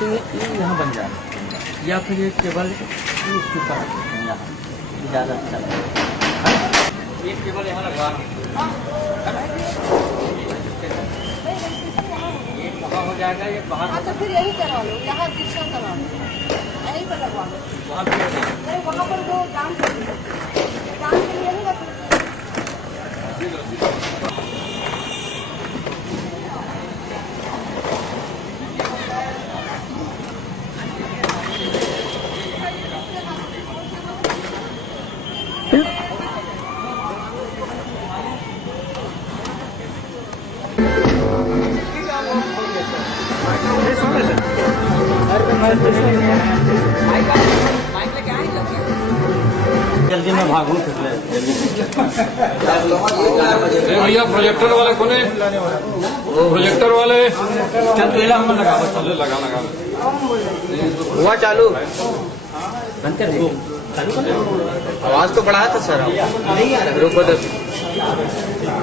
तो ये यहाँ बन जाए, या फिर ये टेबल इसके ऊपर रख सकते हैं, यहाँ ज़्यादा अच्छा लगेगा। एक टेबल यहाँ लगवा एक वहाँ हो जाएगा, एक बाहर। तो फिर यही करवा लो, यहाँ दूसरा करवा लो, यहीं पर लगवा लो। वहाँ पर वो डांस के लिए नहीं रखना। जल्दी में भागू फिर ले भैया प्रोजेक्टर वाले कौन है? प्रोजेक्टर वाले चल पहला हम लगा चलो लगा हुआ चालू। बंद कर दे, चालू कर दे। आवाज तो बढ़ाया था सर, नहीं आ रहा। रुको तो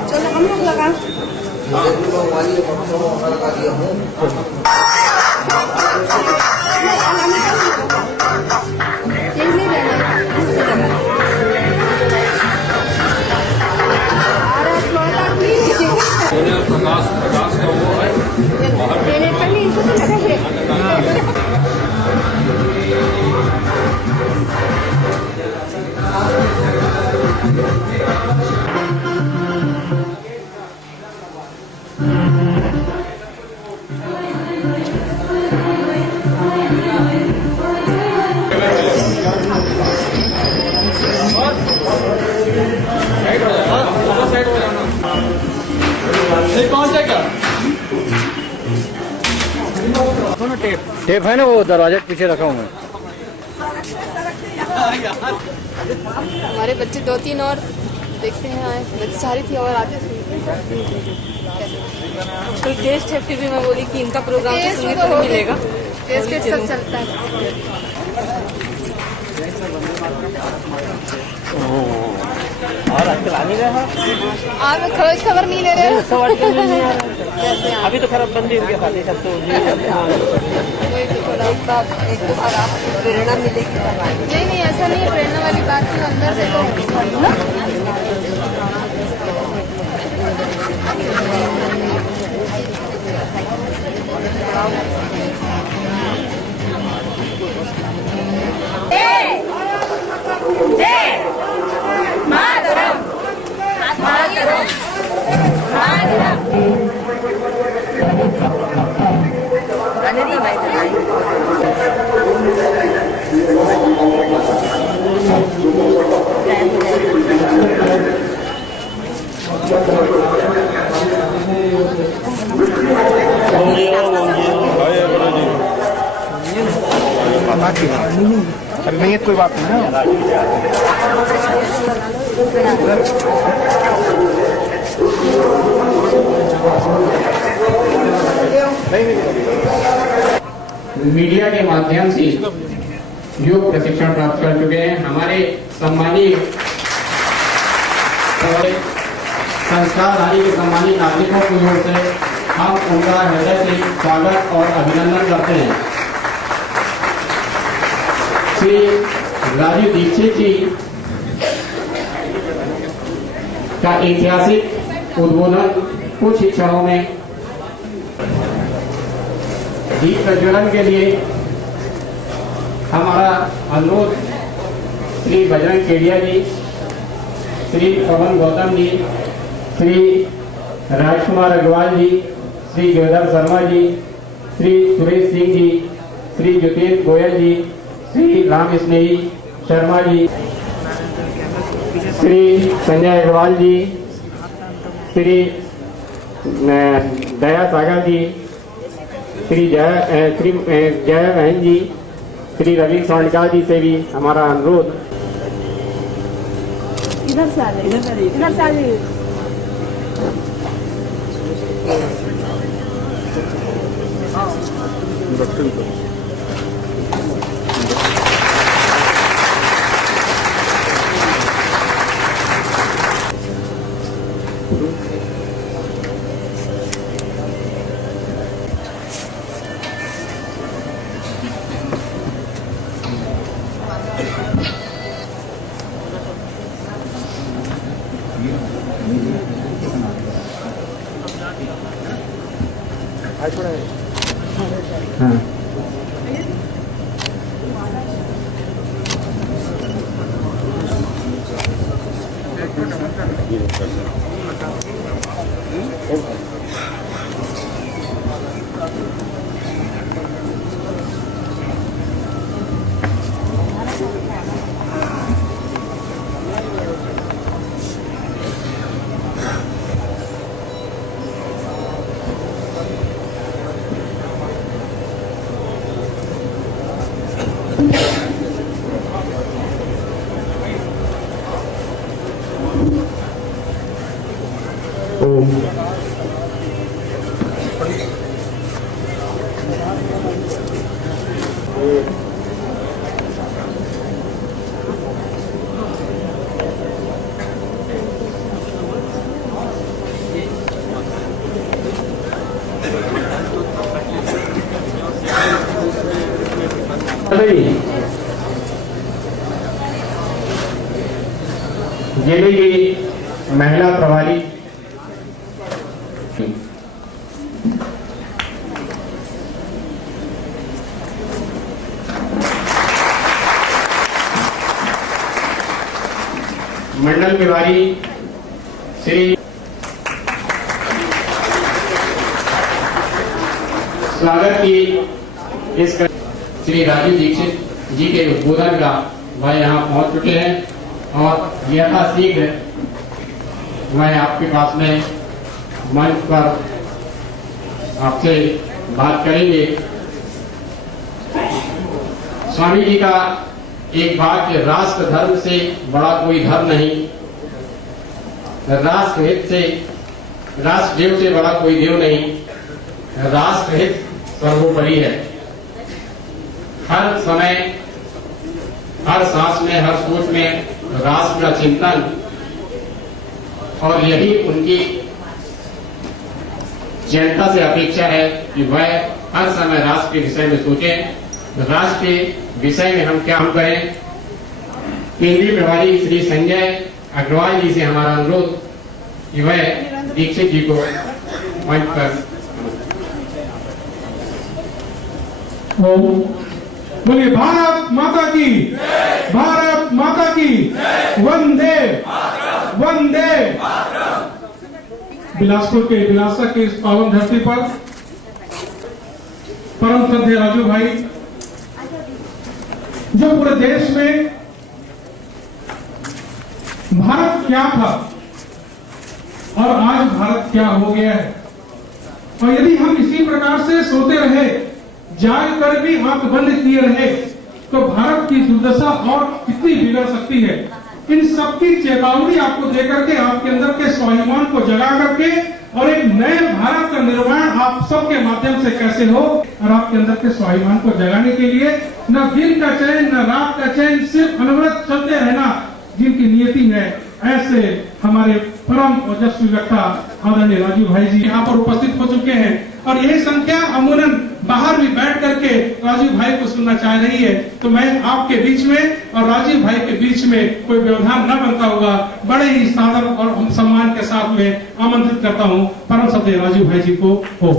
चलो हम लोग लगा यही नहीं रहना, इससे लगा। प्रकाश का वो है मेरे पर नहीं इसको लगा है। कौन सा क्या टेप है ना, वो दरवाजे के पीछे रखा हूँ मैं। हमारे बच्चे 2-3 और देखते हैं आए, बच्चे सारी थी और आते कोई टेस्ट है, फिर भी मैं बोली कि इनका प्रोग्राम तो संगीत में मिलेगा। टेस्ट के सब चलता है। और आजकल आ नहीं रहा, आप खोज खबर नहीं ले रहे हो? सब आजकल नहीं आ रहा। अभी तो खराब बंदी हो गया, खाते सब तो नहीं करते। वही तो थोड़ा एक बार आप प्रेरणा मिलेगी। नहीं नहीं, ऐसा नहीं है, प्रेरणा वाली बात तो अंदर से तो अभी नहीं है, कोई बात नहीं है। मीडिया के माध्यम से योग प्रशिक्षण प्राप्त कर चुके हैं हमारे सम्मानीय संस्कारधारी के सम्मानीय नागरिकों की ओर से हम उनका हृदय से स्वागत और अभिनंदन करते हैं। श्री राजीव दीक्षित जी का ऐतिहासिक उद्बोधन कुछ ही क्षणों में। दीप प्रज्वलन के लिए हमारा अनुरोध श्री बजरंग केडिया जी, श्री पवन गौतम जी, श्री राजकुमार अग्रवाल जी, श्री गिरधर शर्मा जी, श्री सुरेश सिंह जी, श्री ज्योतिष गोयल जी, श्री राम स्नेही शर्मा जी, श्री संजय अग्रवाल जी, श्री दया सागर जी, श्री जय बहन जी, श्री रवि स्वर्णकार जी से भी हमारा अनुरोध। इधर से आ जाइए, इधर से आ जाइए। हाँ जिले की महिला प्रभारी मंडल प्रभारी श्री स्वागत की इस श्री राजीव दीक्षित जी के उद्बोधन का वह यहाँ पहुंच चुके हैं और यथाशीघ्र वह आपके पास में मंच पर आपसे बात करेंगे। स्वामी जी का एक वाक्य, राष्ट्र धर्म से बड़ा कोई धर्म नहीं, राष्ट्र हित से, राष्ट्र देव से बड़ा कोई देव नहीं, राष्ट्र हित सर्वोपरि है। हर समय, हर सांस में, हर सोच में राष्ट्र का चिंतन, और यही उनकी जनता से अपेक्षा है कि वह हर समय राष्ट्र के विषय में सोचें। राष्ट्र के विषय में हम क्या करें। केंद्रीय प्रभारी श्री संजय अग्रवाल जी से हमारा अनुरोध कि वह दीक्षित जी को मंच पर। बोलिए भारत माता की, भारत माता की, वंदे वंदे। बिलासपुर के बिलासा के इस पावन धरती पर परम श्रद्धेय राजू भाई, जो पूरे देश में भारत क्या था और आज भारत क्या हो गया है, और यदि हम इसी प्रकार से सोते रहे, जाग कर भी आंख बंद किए रहे, तो भारत की दुर्दशा और कितनी बिगड़ सकती है। इन सबकी चेतावनी आपको देकर के, आपके अंदर के स्वाभिमान को जगा करके, और एक नए भारत का निर्माण आप सबके माध्यम से कैसे हो, और आपके अंदर के स्वाभिमान को जगाने के लिए न दिन का चैन न रात का चैन, सिर्फ अनवरत चलते रहना जिनकी नियति है, ऐसे हमारे परम ओजस्वी वक्ता आदरणीय राजू भाई जी यहाँ पर उपस्थित हो चुके हैं। और यही संख्या अमूमन बाहर भी बैठ करके राजीव भाई को सुनना चाह रही है, तो मैं आपके बीच में और राजीव भाई के बीच में कोई व्यवधान न बनता होगा, बड़े ही सादर और सम्मान के साथ में आमंत्रित करता हूं परम श्रद्धेय राजीव भाई जी को। हो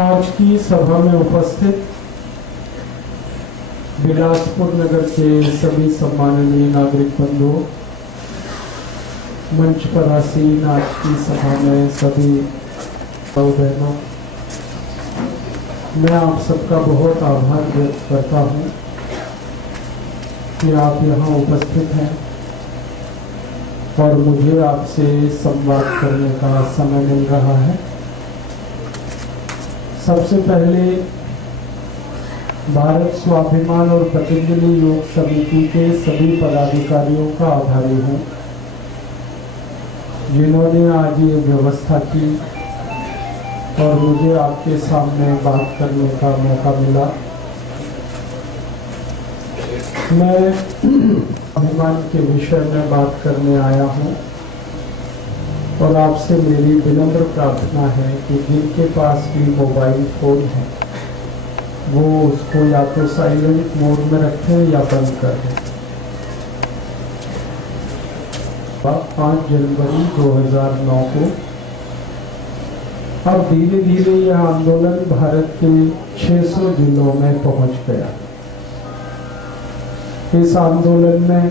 आज की सभा में उपस्थित बिलासपुर नगर के सभी सम्माननीय नागरिक बंधुओं, मंच पर आसीन आज की सभा में सभी बहनों, मैं आप सबका बहुत आभार व्यक्त करता हूं कि आप यहाँ उपस्थित हैं और मुझे आपसे संवाद करने का समय मिल रहा है। सबसे पहले भारत स्वाभिमान और पतंजलि योग समिति के सभी पदाधिकारियों का आभारी हूँ, जिन्होंने आज ये व्यवस्था की और मुझे आपके सामने बात करने का मौका मिला। मैं अभिमान के विषय में बात करने आया हूँ और आपसे मेरी विनम्र प्रार्थना है कि जिनके पास भी मोबाइल फोन है वो उसको या तो साइलेंट मोड में रखें या बंद कर दें। 5 जनवरी 2009 को। अब धीरे धीरे यह आंदोलन भारत के 600 जिलों में पहुंच गया। इस आंदोलन में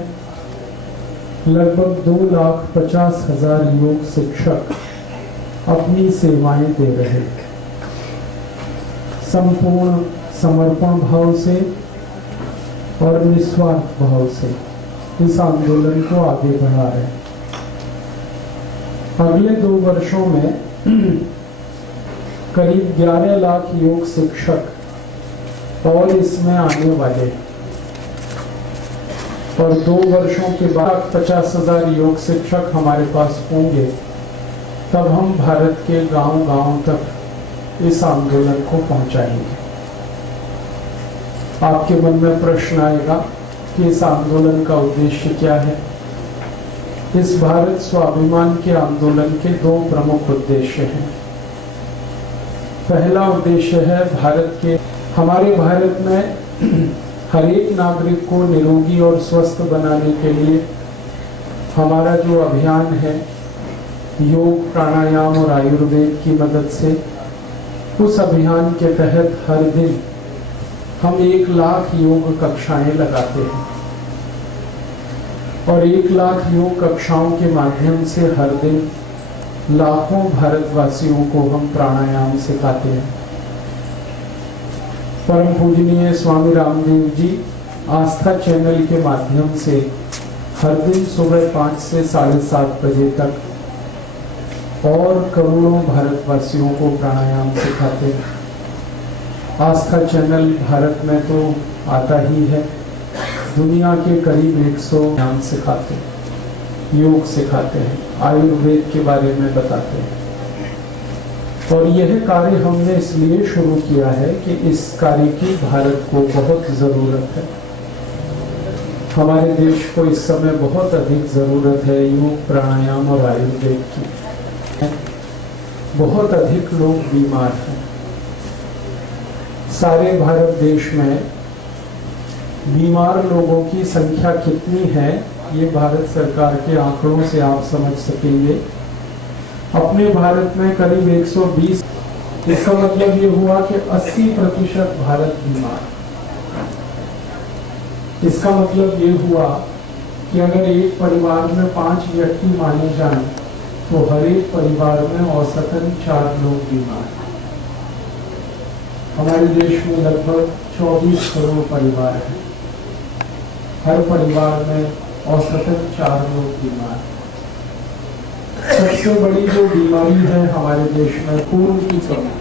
लगभग 2,50,000 योग शिक्षक अपनी सेवाएं दे रहे, संपूर्ण समर्पण भाव से और निस्वार्थ भाव से इस आंदोलन को आगे बढ़ा रहे। अगले 2 वर्षों में करीब 11 लाख योग शिक्षक और इसमें आने वाले, और 2 वर्षों के बाद 50,000 योग शिक्षक हमारे पास होंगे। तब हम भारत के गांव-गांव तक इस आंदोलन को पहुंचाएंगे। आपके मन में प्रश्न आएगा कि इस आंदोलन का उद्देश्य क्या है? इस भारत स्वाभिमान के आंदोलन के 2 प्रमुख उद्देश्य हैं। पहला उद्देश्य है हमारे भारत में हर एक नागरिक को निरोगी और स्वस्थ बनाने के लिए हमारा जो अभियान है योग, प्राणायाम और आयुर्वेद की मदद से, उस अभियान के तहत हर दिन हम 1 लाख योग कक्षाएं लगाते हैं और 1 लाख योग कक्षाओं के माध्यम से हर दिन लाखों भारतवासियों को हम प्राणायाम सिखाते हैं। परम पूजनीय स्वामी रामदेव जी आस्था चैनल के माध्यम से हर दिन सुबह 5 से 7:30 बजे तक और करोड़ों भारतवासियों को प्राणायाम सिखाते हैं। आस्था चैनल भारत में तो आता ही है, दुनिया के करीब 100 ध्यान सिखाते हैं, योग सिखाते हैं, आयुर्वेद के बारे में बताते हैं। और यह कार्य हमने इसलिए शुरू किया है कि इस कार्य की भारत को बहुत जरूरत है। हमारे देश को इस समय बहुत अधिक जरूरत है योग, प्राणायाम और आयुर्वेद की। बहुत अधिक लोग बीमार हैं। सारे भारत देश में बीमार लोगों की संख्या कितनी है, ये भारत सरकार के आंकड़ों से आप समझ सकेंगे। अपने भारत में करीब 120, इसका मतलब ये हुआ कि 80% भारत बीमार। इसका मतलब ये हुआ कि अगर एक परिवार में 5 व्यक्ति माने जाएं, तो हर एक परिवार में औसतन 4 लोग बीमार। हमारे देश में लगभग 24 करोड़ परिवार हैं। हर परिवार में औसतन 4 लोग बीमार। सबसे बड़ी जो बीमारी है हमारे देश में खून की कमी।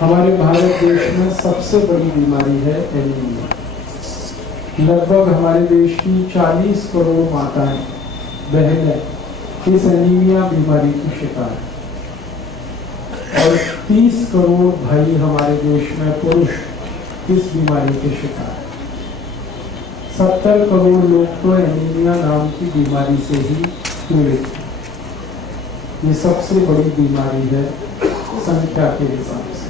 हमारे भारत देश में सबसे बड़ी बीमारी है एनीमिया। लगभग हमारे देश की 40 करोड़ माताएं, बहनें इस एनीमिया बीमारी की शिकार है और 30 करोड़ भाई हमारे देश में पुरुष इस बीमारी के शिकार है। 70 करोड़ लोग तो एनीमिया नाम की बीमारी से ही पीड़ित हैं। ये सबसे बड़ी बीमारी है संख्या के हिसाब से।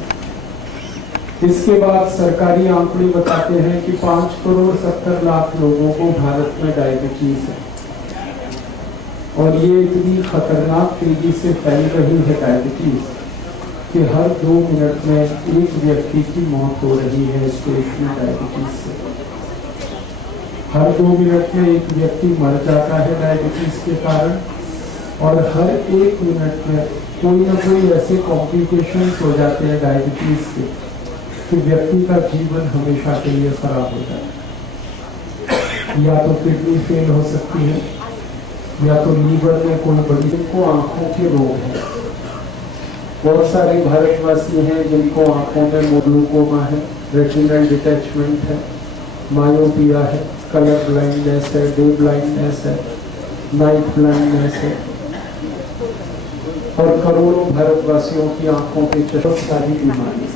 इसके बाद सरकारी आंकड़े बताते हैं कि 5 करोड़ 70 लाख लोगों को भारत में डायबिटीज है और ये इतनी खतरनाक तेजी से फैल रही है डायबिटीज कि हर 2 मिनट में एक व्यक्ति की मौत हो रही है इस देश में डायबिटीज से। हर 2 मिनट में एक व्यक्ति मर जाता है डायबिटीज के कारण और हर 1 मिनट में कोई ना कोई ऐसे कॉम्प्लिकेशंस हो जाते हैं डायबिटीज के कि व्यक्ति का जीवन हमेशा के लिए खराब हो जाता है। या तो किडनी फेल हो सकती है या तो लीवर में कोई बड़ी को आंखों के रोग है। बहुत सारे भारतवासी हैं जिनको आंखों में ग्लूकोमा है, रेटिनल डिटैचमेंट है, मायोपिया है, कलर ब्लाइंडनेस है, डे ब्लाइंडनेस है, नाइट ब्लाइंडनेस है और करोड़ों भारतवासियों की आंखों के चश्मा सारी बीमारी,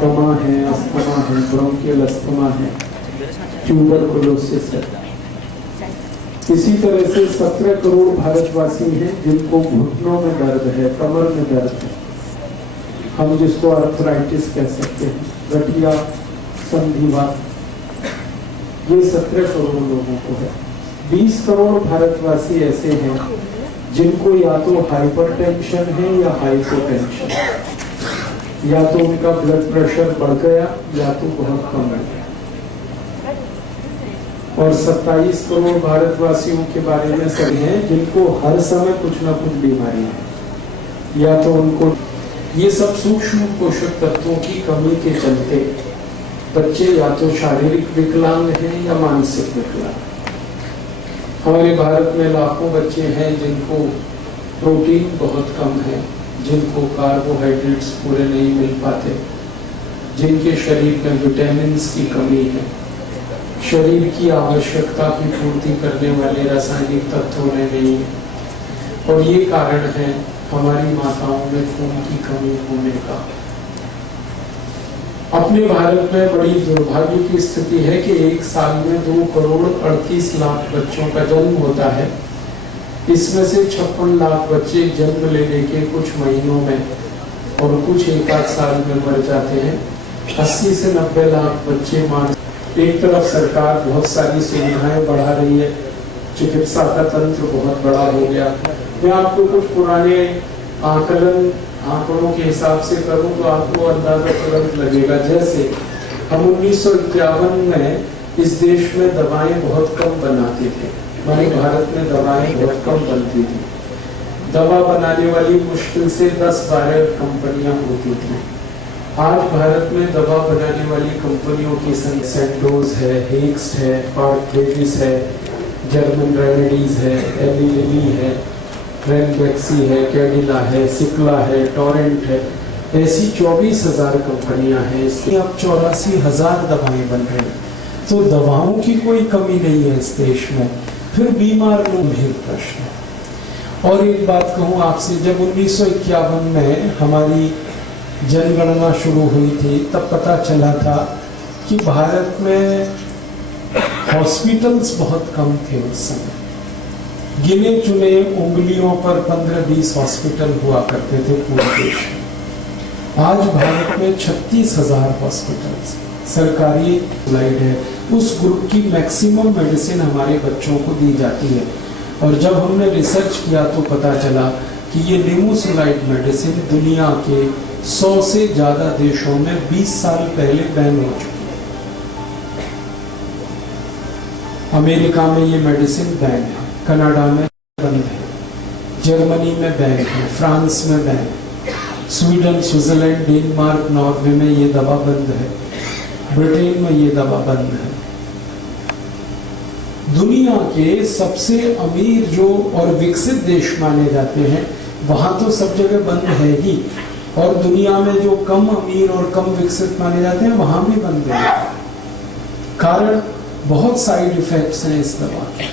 दमा है, अस्थमा है, ब्रोंकियल अस्थमा है, ट्यूबरकुलोसिस है। इसी तरह से 17 करोड़ भारतवासी हैं जिनको घुटनों में दर्द है, कमर में दर्द है, हम जिसको आर्थराइटिस कह सकते हैं, गठिया, संधिवात, ये 17 करोड़ लोगों को है। 20 करोड़ भारतवासी ऐसे हैं जिनको या तो हाइपरटेंशन है या हाइपोटेंशन, या तो उनका ब्लड प्रेशर बढ़ गया या तो बहुत कम है। और 27 करोड़ भारतवासियों के बारे में सभी हैं जिनको हर समय कुछ ना कुछ बीमारी है, या तो उनको ये सब सूक्ष्म पोषक तत्वों की कमी के चलते बच्चे या तो शारीरिक विकलांग हैं या मानसिक विकलांग। हमारे भारत में लाखों बच्चे हैं जिनको प्रोटीन बहुत कम है, जिनको कार्बोहाइड्रेट्स पूरे नहीं मिल पाते, जिनके शरीर में विटामिन की कमी है, शरीर की आवश्यकता की पूर्ति करने वाले रासायनिक तत्व में नहीं है। और ये कारण है हमारी माताओं में खून की कमी होने का। अपने भारत में बड़ी दुर्भाग्य की स्थिति है कि एक साल में 2 करोड़ 38 लाख बच्चों का जन्म होता है। इसमें से 56 लाख बच्चे जन्म लेने के कुछ महीनों में और कुछ 1 साल में मर जाते हैं। 80 से 90 लाख बच्चे एक तरफ सरकार बहुत सारी सुविधाएं बढ़ा रही है, चिकित्सा का तंत्र बहुत बड़ा हो गया। मैं आपको कुछ पुराने आंकड़ों के हिसाब से करूं तो आपको अंदाजा तुरंत लगेगा। जैसे हम 1951 में इस देश में दवाएं बहुत कम बनाते थे, हमारे भारत में दवाएं बहुत कम बनती थी। दवा बनाने वाली मुश्किल से 10-12 कंपनियां होती थी। आज भारत में दवा बनाने वाली कंपनियों की संख्या सेंडोज है, हेक्स्ट है, पार्थेविस है, जर्मन रेमेडीज है, एली लिली है, रेनबेक्सी है, कैडिला है, सिक्ला है, टोरेंट है, ऐसी 24,000 कंपनियां हैं। इसमें अब 84,000 दवाएं बन रही हैं। तो दवाओं की कोई कमी नहीं है इस देश में। फिर बीमार लोग भी प्रश्न है। और एक बात कहूँ आपसे, जब 1951 में हमारी जनगणना शुरू हुई थी तब पता चला था कि भारत में हॉस्पिटल्स बहुत कम थे उस समय। गिने चुने उंगलियों पर 15-20 हॉस्पिटल हुआ करते थे पूरे देश में। आज भारत में 36,000 हॉस्पिटल्स सरकारी स्लाइड है। उस ग्रुप की मैक्सिमम मेडिसिन हमारे बच्चों को दी जाती है। और जब हमने रिसर्च किया तो पता चला कि ये निमोसुलाइड मेडिसिन दुनिया के 100 से ज्यादा देशों में 20 साल पहले बैन हो चुकी है। अमेरिका में ये मेडिसिन बैन है, कनाडा में बंद है, जर्मनी में बैन है, फ्रांस में बैन है, स्वीडन, स्विट्जरलैंड, डेनमार्क, नॉर्वे में ये दवा बंद है, ब्रिटेन में ये दवा बंद है। दुनिया के सबसे अमीर जो और विकसित देश माने जाते हैं वहां तो सब जगह बंद है ही, और दुनिया में जो कम अमीर और कम विकसित माने जाते हैं वहां भी बंद है। कारण बहुत साइड इफेक्ट्स हैं इस दवा के।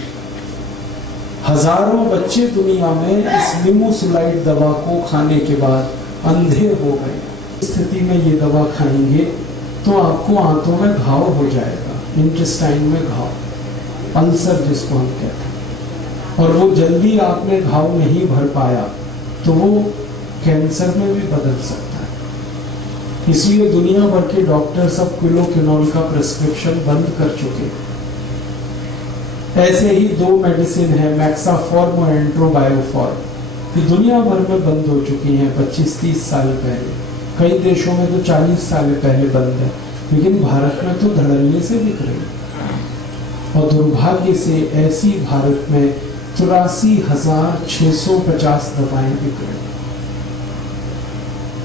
हजारों बच्चे दुनिया में इस निमोसुलाइड दवा को खाने के बाद अंधे हो गए। स्थिति में ये दवा खाएंगे तो आपको आंतों में घाव हो जाएगा, इंटेस्टाइन में घाव, अल्सर जिसको हम कहते हैं। और वो जल्दी आपने घाव नहीं भर पाया तो वो कैंसर में भी बदल सकता है। इसलिए दुनिया भर के डॉक्टर सब क्विलोक्विनोल का प्रिस्क्रिप्शन बंद कर चुके। ऐसे ही 2 मेडिसिन है, मैक्साफॉर्म और एंट्रोबायोफॉर्म, कि दुनिया भर में बंद हो चुकी हैं 25-30 साल पहले। कई देशों में तो 40 साल पहले बंद है, लेकिन भारत में तो धड़ल्ले से बिक रही। और दुर्भाग्य से ऐसी भारत में 83,650 दवाएं बिक रही।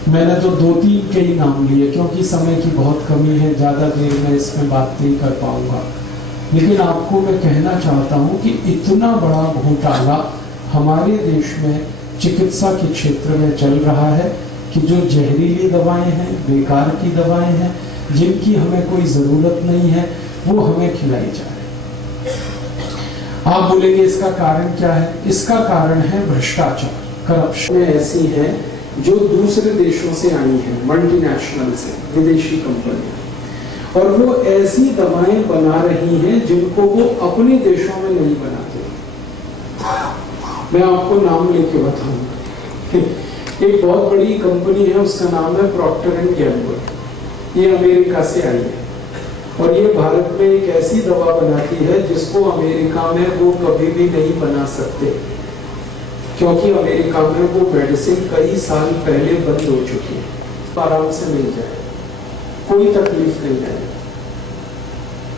मैंने तो 2-3 के ही नाम लिए क्योंकि समय की बहुत कमी है, ज्यादा देर में इसमें बात नहीं कर पाऊंगा। लेकिन आपको मैं कहना चाहता हूं कि इतना बड़ा घोटाला हमारे देश में चिकित्सा के क्षेत्र में चल रहा है कि जो जहरीली दवाएं हैं, बेकार की दवाएं हैं, जिनकी हमें कोई जरूरत नहीं है, वो हमें खिलाई जा रही है। आप बोलेंगे इसका कारण क्या है? इसका कारण है भ्रष्टाचार, करप्शन। ऐसी है जो दूसरे देशों से आई हैं, मल्टीनेशनल से, विदेशी कंपनियां, और वो ऐसी दवाएं बना रही हैं जिनको वो अपने देशों में नहीं बनाते। मैं आपको नाम लेके बताऊंगा। एक बहुत बड़ी कंपनी है, उसका नाम है प्रॉक्टर एंड गैम्बल। ये अमेरिका से आई है और ये भारत में एक ऐसी दवा बनाती है जिसको अमेरिका में वो कभी भी नहीं बना सकते, क्योंकि अमेरिका में वो मेडिसिन कई साल पहले बंद हो चुकी है। आराम से मिल जाए, कोई तकलीफ नहीं है।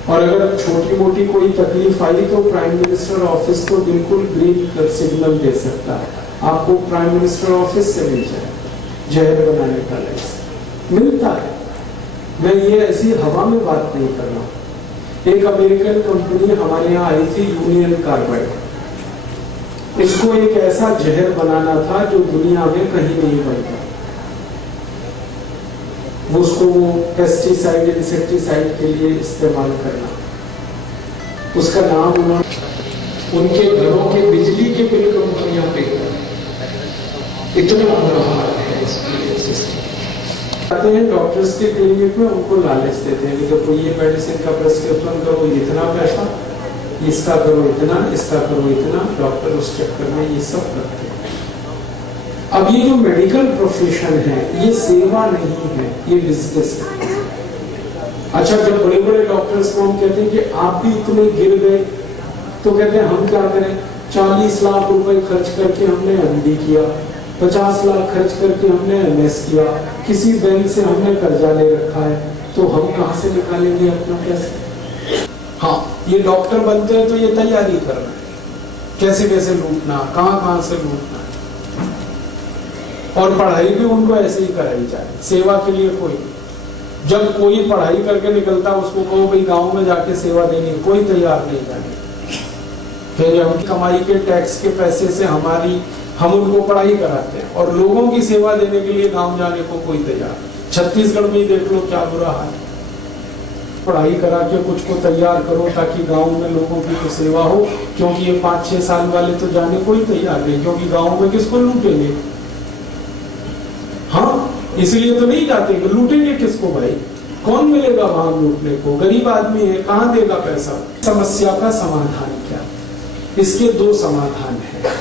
और अगर छोटी मोटी कोई तकलीफ आई तो प्राइम मिनिस्टर ऑफिस को बिल्कुल ग्रीन सिग्नल दे सकता है, आपको प्राइम मिनिस्टर ऑफिस से मिल जाए जहर बनाने का लाइसेंस मिलता है। मैं ये ऐसी हवा में बात नहीं कर रहा। एक अमेरिकन कंपनी हमारे यहाँ आई थी, यूनियन कार्बाइड। इसको एक ऐसा जहर बनाना था जो दुनिया में कहीं नहीं बनता। उसको वो पेस्टिसाइड इंसेक्टिसाइड के लिए इस्तेमाल करना, उसका नाम उन्होंने उनके घरों के बिजली के बिल कंपनियां पे कर। इतना बुरा हाल है इसकी सिस्टम। आते हैं डॉक्टर्स के क्लिनिक में, उनको लालच देते हैं कि देखो ये मेडिसिन का प्रेस्क्रिप्शन करो इतना पैसा, इसका करो इतना, इसका करो इतना। डॉक्टर उस चक्कर में ये सब करते हैं। अब ये जो मेडिकल प्रोफेशन है ये सेवा नहीं है, ये बिजनेस है। अच्छा, जब बड़े बड़े डॉक्टर्स को हम कहते हैं कि आप भी इतने गिर गए, तो कहते हैं हम क्या करें, 40 लाख रुपए खर्च करके हमने MD किया, 50 लाख खर्च करके हमने MS किया, किसी बैंक से हमने कर्जा ले रखा है, तो हम कहां से निकालेंगे अपना पैसा। हाँ, ये डॉक्टर बनते हैं तो ये तैयारी कर रहे हैं कैसे कैसे लूटना, कहां से लूटना, और पढ़ाई भी उनको ऐसे ही कराई जाए, सेवा के लिए कोई। जब कोई पढ़ाई करके निकलता उसको कहो भाई गांव में जाके सेवा देनी, कोई तैयार नहीं जाने। फिर हम कमाई के टैक्स के पैसे से हम उनको पढ़ाई कराते हैं, और लोगों की सेवा देने के लिए गांव जाने को कोई तैयार। छत्तीसगढ़ में ही देख लो क्या बुरा हाल। पढ़ाई करा के कुछ को तैयार करो ताकि गांव में लोगों की तो सेवा हो, क्योंकि ये 5-6 साल वाले तो जाने को ही तैयार नहीं, क्योंकि गांव में किसको लूटेंगे। हाँ, इसलिए तो नहीं जाते कि लूटेंगे किसको भाई, कौन मिलेगा वहां लूटने को, गरीब आदमी है, कहां देगा पैसा। समस्या का समाधान क्या, इसके 2 समाधान है।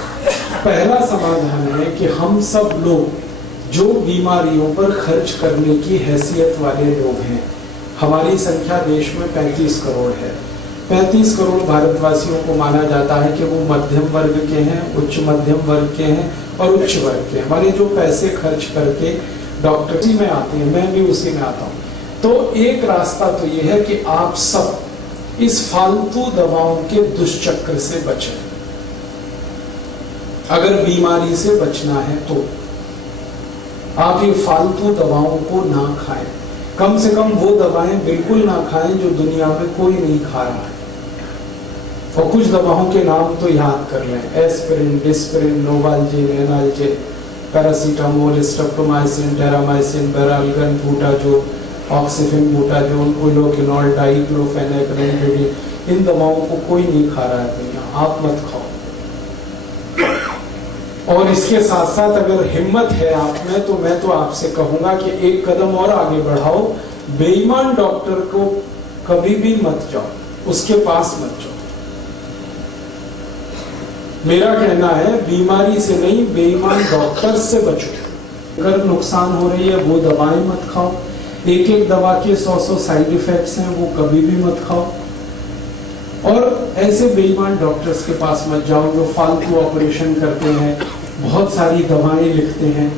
पहला समाधान है कि हम सब लोग जो बीमारियों पर खर्च करने की हैसियत वाले लोग हैं, हमारी संख्या देश में 35 करोड़ है। 35 करोड़ भारतवासियों को माना जाता है कि वो मध्यम वर्ग के हैं, उच्च मध्यम वर्ग के हैं और उच्च वर्ग के। हमारे जो पैसे खर्च करके डॉक्टरी में आते हैं, मैं भी उसी में आता हूँ। तो एक रास्ता तो ये है कि आप सब इस फालतू दवाओं के दुष्चक्र से बचें। अगर बीमारी से बचना है तो आप ये फालतू दवाओं को ना खाएं, कम से कम वो दवाएं बिल्कुल ना खाएं जो दुनिया में कोई नहीं खा रहा है। और कुछ दवाओं के नाम तो याद कर लें, aspirin, disprin, novalgin, analgin, paracetamol, streptomycin, terramycin, baralgan, butazol, oxyphen, butazol, ulokinol, diclofenac, remdesivir. इन दवाओं को कोई नहीं खा रहा है दुनिया, आप मत खाओ। और इसके साथ साथ अगर हिम्मत है आप में, तो मैं तो आपसे कहूंगा कि एक कदम और आगे बढ़ाओ। बेईमान डॉक्टर को कभी भी मत जाओ, उसके पास मत जाओ। मेरा कहना है बीमारी से नहीं, बेईमान डॉक्टर से बचो। अगर नुकसान हो रही है वो दवाएं मत खाओ। एक दवा के 100 साइड इफेक्ट्स हैं, वो कभी भी मत खाओ। और ऐसे बेईमान डॉक्टर्स के पास मत जाओ जो फालतू ऑपरेशन करते हैं, बहुत सारी दवाएं लिखते हैं।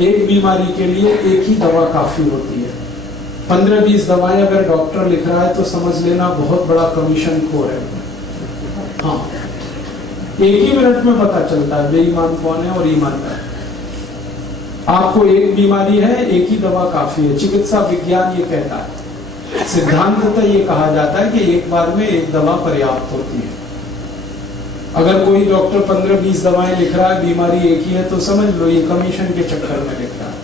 एक बीमारी के लिए एक ही दवा काफी होती है। 15-20 दवाएं अगर डॉक्टर लिख रहा है तो समझ लेना बहुत बड़ा कमीशन खोर है। हाँ, एक ही मिनट में पता चलता है बेईमान कौन है और ईमानदार। आपको एक बीमारी है, एक ही दवा काफी है। चिकित्सा विज्ञान ये कहता है, सिद्धांततः ये कहा जाता है कि एक बार में एक दवा पर्याप्त होती है। अगर कोई डॉक्टर 15-20 दवाएं लिख रहा है, बीमारी एक ही है, तो समझ लो ये कमीशन के चक्कर में लिख रहा है।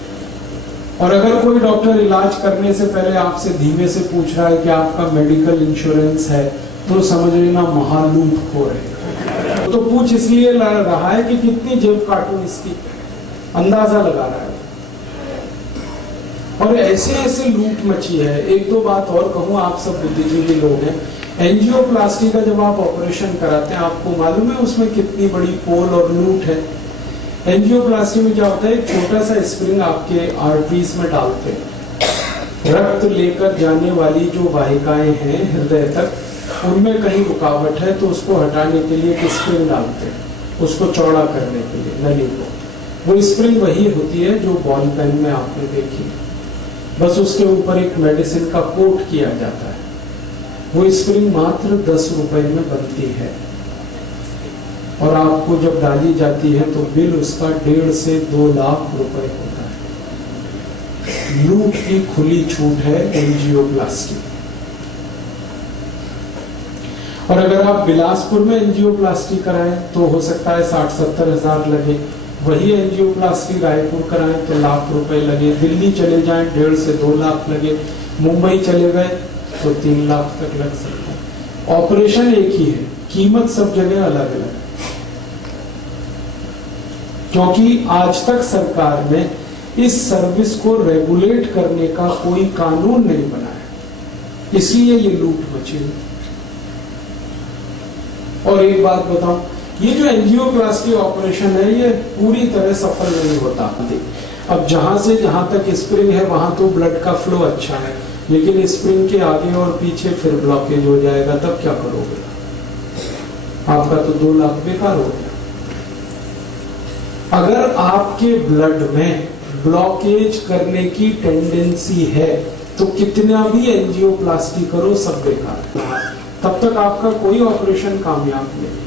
और अगर कोई डॉक्टर इलाज करने से पहले आपसे धीमे से पूछ रहा है कि आपका मेडिकल इंश्योरेंस है, तो समझ लेना महालूटखोर है। तो पूछ इसलिए रहा है कि कितनी जेब काटूं इसकी, अंदाजा लगा रहा है। और ऐसे ऐसे लूट मची है। एक दो बात और कहूं, आप सब बुद्धिजीवी लोग हैं, एंजियोप्लास्टी का जब आप ऑपरेशन कराते हैं, आपको मालूम है उसमें कितनी बड़ी पोल और लूट है। एंजियोप्लास्टी में क्या होता है, एक छोटा सा स्प्रिंग आपके आर्टरीज में डालते हैं, रक्त लेकर जाने वाली जो वाहिकाएं हैं हृदय तक, उनमें कहीं रुकावट है तो उसको हटाने के लिए एक स्प्रिंग डालते हैं, उसको चौड़ा करने के लिए नली को। वो स्प्रिंग वही होती है जो बॉल पेन में आपने देखी, बस उसके ऊपर एक मेडिसिन का कोट किया जाता है। वो स्प्रिंग मात्र 10 रुपए में बनती है और आपको जब डाली जाती है तो बिल उसका 1.5 से 2 लाख रुपए होता है। लूट की खुली छूट है एंजियोप्लास्टी। और अगर आप बिलासपुर में एंजियोप्लास्टी कराएं तो हो सकता है 60-70 हजार लगे। वही एंजियोप्लास्टी रायपुर कराएं तो लाख रुपए लगे। दिल्ली चले जाएं 1.5 से 2 लाख लगे। मुंबई चले गए तो 3 लाख तक लग सकता है। ऑपरेशन एक ही है, कीमत सब जगह अलग अलग, क्योंकि आज तक सरकार ने इस सर्विस को रेगुलेट करने का कोई कानून नहीं बनाया, इसलिए ये लूट मची हुई। और एक बात बताऊं, ये जो एंजियोप्लास्टी ऑपरेशन है ये पूरी तरह सफल नहीं होता। अब जहां से जहां तक स्प्रिंग है वहां तो ब्लड का फ्लो अच्छा है, लेकिन स्प्रिंग के आगे और पीछे फिर ब्लॉकेज हो जाएगा, तब क्या करोगे? आपका तो 2 लाख बेकार हो गया। अगर आपके ब्लड में ब्लॉकेज करने की टेंडेंसी है तो कितना भी एंजियोप्लास्टी करो सब बेकार है, तब तक आपका कोई ऑपरेशन कामयाब नहीं।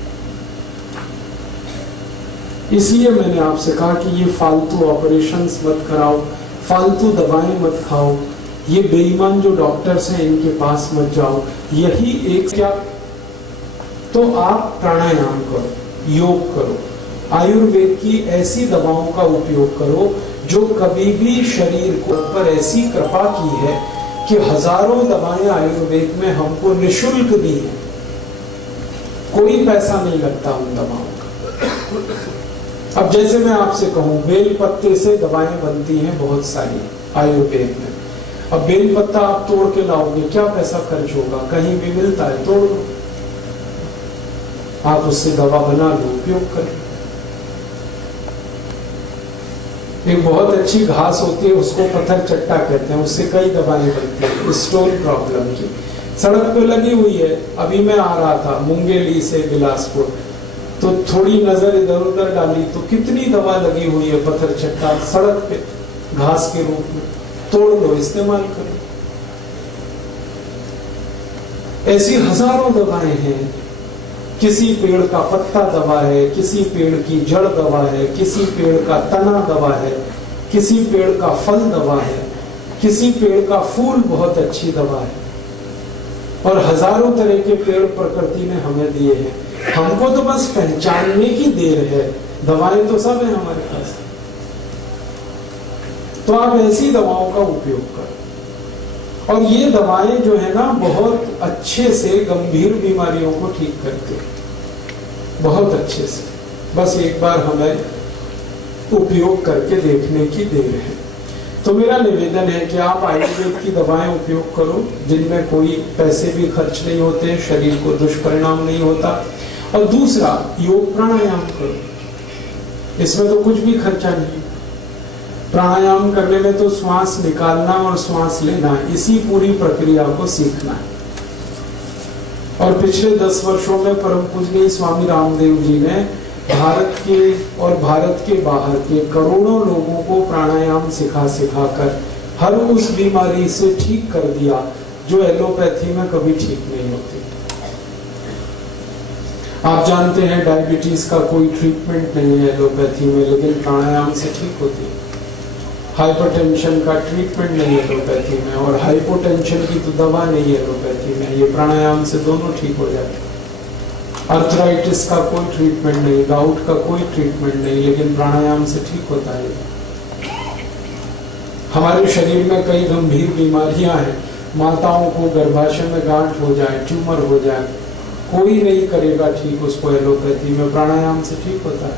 इसलिए मैंने आपसे कहा कि ये फालतू ऑपरेशंस मत कराओ, फालतू दवाएं मत खाओ, ये बेईमान जो डॉक्टर्स हैं इनके पास मत जाओ। यही एक क्या, तो आप प्राणायाम करो, योग करो, आयुर्वेद की ऐसी दवाओं का उपयोग करो जो कभी भी शरीर को पर ऐसी कृपा की है कि हजारों दवाएं आयुर्वेद में हमको निशुल्क दी है, कोई पैसा नहीं लगता उन दवाओं का। अब जैसे मैं आपसे कहूं, बेल पत्ते से दवाएं बनती हैं बहुत सारी आयुर्वेद में। अब बेल पत्ता आप तोड़ के लाओगे, क्या पैसा खर्च होगा? कहीं भी मिलता है, तोड़ लो, आप उससे दवा बना लो, उपयोग करें। एक बहुत अच्छी घास होती है, उसको पत्थर चट्टा कहते हैं, उससे कई दवाएं बनती हैं स्टोन प्रॉब्लम की। सड़क पे लगी हुई है। अभी मैं आ रहा था मुंगेली से बिलासपुर, तो थोड़ी नजर इधर उधर डाली तो कितनी दवा लगी हुई है पत्थर चट्टा सड़क पे घास के रूप में। तोड़ लो, इस्तेमाल करो। ऐसी हजारों दवाएं हैं। किसी पेड़ का पत्ता दवा है, किसी पेड़ की जड़ दवा है, किसी पेड़ का तना दवा है, किसी पेड़ का फल दवा है, किसी पेड़ का फूल बहुत अच्छी दवा है। और हजारों तरह के पेड़ प्रकृति ने हमें दिए हैं, हमको तो बस पहचानने की देर है। दवाएं तो सब है हमारे पास। तो आप ऐसी दवाओं का उपयोग करें। और ये दवाएं जो है ना बहुत अच्छे से गंभीर बीमारियों को ठीक करती है, बहुत अच्छे से। बस एक बार हमें उपयोग करके देखने की देर है। तो मेरा निवेदन है कि आप आयुर्वेद की दवाएं उपयोग करो जिनमें कोई पैसे भी खर्च नहीं होते, शरीर को दुष्परिणाम नहीं होता। और दूसरा, योग प्राणायाम करो, इसमें तो कुछ भी खर्चा नहीं। प्राणायाम करने में तो श्वास निकालना और श्वास लेना, इसी पूरी प्रक्रिया को सीखना है। और पिछले 10 वर्षों में परम पूजनीय स्वामी रामदेव जी ने भारत के और भारत के बाहर के करोड़ों लोगों को प्राणायाम सिखाकर हर उस बीमारी से ठीक कर दिया जो एलोपैथी में कभी ठीक नहीं होती। आप जानते हैं डायबिटीज का कोई ट्रीटमेंट नहीं है एलोपैथी में, लेकिन प्राणायाम से ठीक होती है। हाइपरटेंशन का ट्रीटमेंट नहीं है एलोपैथी में, और हाइपोटेंशन की तो दवा नहीं है एलोपैथी में, ये प्राणायाम से दोनों ठीक हो जाते हैं। अर्थराइटिस का कोई ट्रीटमेंट नहीं, गाउट का कोई ट्रीटमेंट नहीं, लेकिन प्राणायाम से ठीक होता है। हमारे शरीर में कई गंभीर बीमारियां हैं। माताओं को गर्भाशय में गांठ हो जाए, ट्यूमर हो जाए, कोई नहीं करेगा ठीक उसको एलोपैथी में, प्राणायाम से ठीक होता है।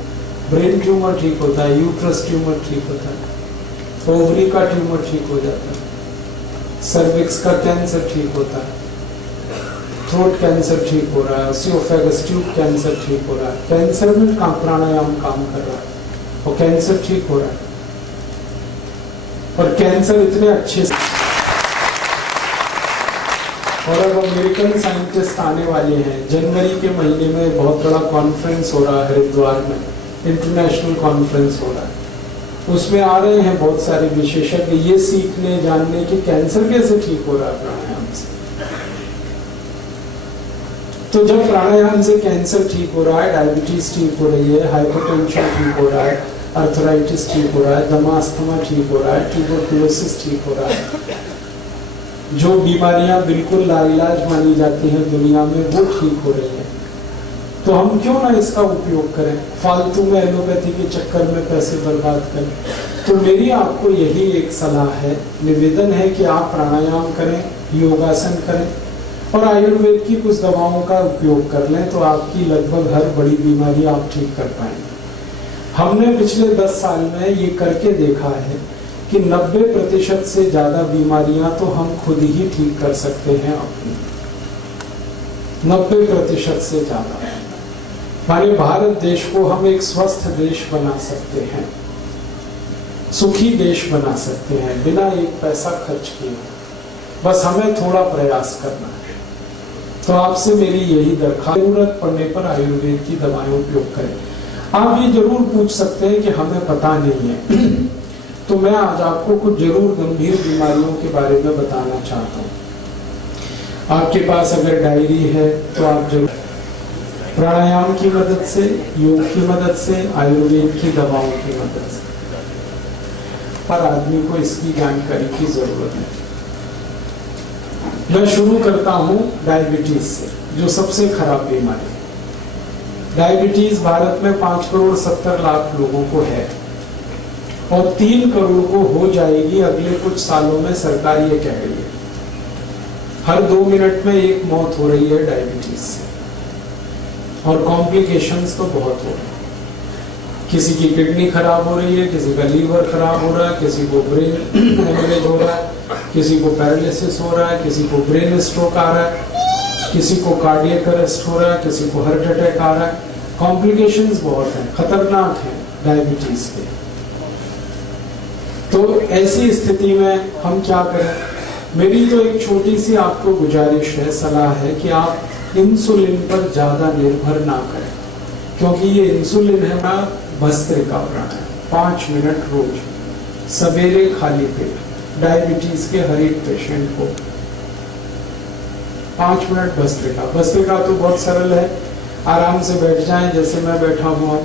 ब्रेन ट्यूमर ठीक होता है, यूट्रस ट्यूमर ठीक होता है, ओवरी का ट्यूमर ठीक हो जाता है, सर्विक्स का कैंसर ठीक होता है, थ्रोट कैंसर ठीक हो रहा है, ओसियोफेगस ट्यूब कैंसर ठीक हो रहा है। कैंसर में प्राणायाम काम कर रहा है और कैंसर ठीक हो रहा है। और कैंसर इतने अच्छे से और अब अमेरिकन साइंटिस्ट आने वाले हैं। जनवरी के महीने में बहुत बड़ा कॉन्फ्रेंस हो रहा है हरिद्वार में, इंटरनेशनल कॉन्फ्रेंस हो रहा है। उसमें आ रहे हैं बहुत सारे विशेषज्ञ ये सीखने जानने कि कैंसर कैसे ठीक हो रहा है प्राणायाम से। तो जब प्राणायाम से कैंसर ठीक हो रहा है, डायबिटीज ठीक हो रही है, हाइपरटेंशन ठीक हो रहा है, अर्थराइटिस ठीक हो रहा है, दमा ठीक हो रहा है, ट्यूबरकुलोसिस ठीक हो रहा है, जो बीमारियां बिल्कुल लाइलाज मानी जाती हैं दुनिया में वो ठीक हो रही हैं, तो हम क्यों ना इसका उपयोग करें, फालतू में एलोपैथी के चक्कर में पैसे बर्बाद करें। तो मेरी आपको यही एक सलाह है, निवेदन है कि आप प्राणायाम करें, योगासन करें और आयुर्वेद की कुछ दवाओं का उपयोग कर लें, तो आपकी लगभग हर बड़ी बीमारी आप ठीक कर पाएंगे। हमने पिछले 10 साल में ये करके देखा है कि 90% से ज्यादा बीमारियां तो हम खुद ही ठीक कर सकते हैं अपनी, 90% से ज्यादा। हमारे भारत देश को हम एक स्वस्थ देश बना सकते हैं, सुखी देश बना सकते हैं बिना एक पैसा खर्च किए, बस हमें थोड़ा प्रयास करना है। तो आपसे मेरी यही दरखास्त, जरूरत पड़ने पर आयुर्वेद की दवाएं उपयोग करें। आप ये जरूर पूछ सकते हैं कि हमें पता नहीं है तो मैं आज आपको कुछ जरूर गंभीर बीमारियों के बारे में बताना चाहता हूँ। आपके पास अगर डायरी है तो आप जरूर प्राणायाम की मदद से, योग की मदद से, आयुर्वेद की दवाओं की मदद से, हर आदमी को इसकी जानकारी की जरूरत है। मैं शुरू करता हूं डायबिटीज से, जो सबसे खराब बीमारी है। डायबिटीज भारत में 5,70,00,000 लोगों को है और 3 करोड़ को हो जाएगी अगले कुछ सालों में, सरकार ये कह रही है। हर 2 मिनट में एक मौत हो रही है डायबिटीज से और कॉम्प्लिकेशंस तो बहुत हो रही है। किसी की किडनी खराब हो रही है, किसी का लीवर खराब हो रहा है, किसी को ब्रेन हेमरेज हो रहा है, किसी को पैरालिसिस हो रहा है, किसी को ब्रेन स्ट्रोक आ रहा है, किसी को कार्डियक अरेस्ट हो रहा है, किसी को हार्ट अटैक आ रहा है। कॉम्प्लिकेशंस बहुत हैं, खतरनाक हैं डायबिटीज के। तो ऐसी स्थिति में हम क्या करें? मेरी तो एक छोटी सी आपको गुजारिश है, सलाह है कि आप इंसुलिन पर ज्यादा निर्भर ना करें, क्योंकि ये इंसुलिन है ना भस्त्रिका प्राणायाम, 5 मिनट रोज सवेरे खाली पेट, डायबिटीज के हर एक पेशेंट को 5 मिनट भस्त्रिका। भस्त्रिका तो बहुत सरल है, आराम से बैठ जाएं जैसे मैं बैठा हुआ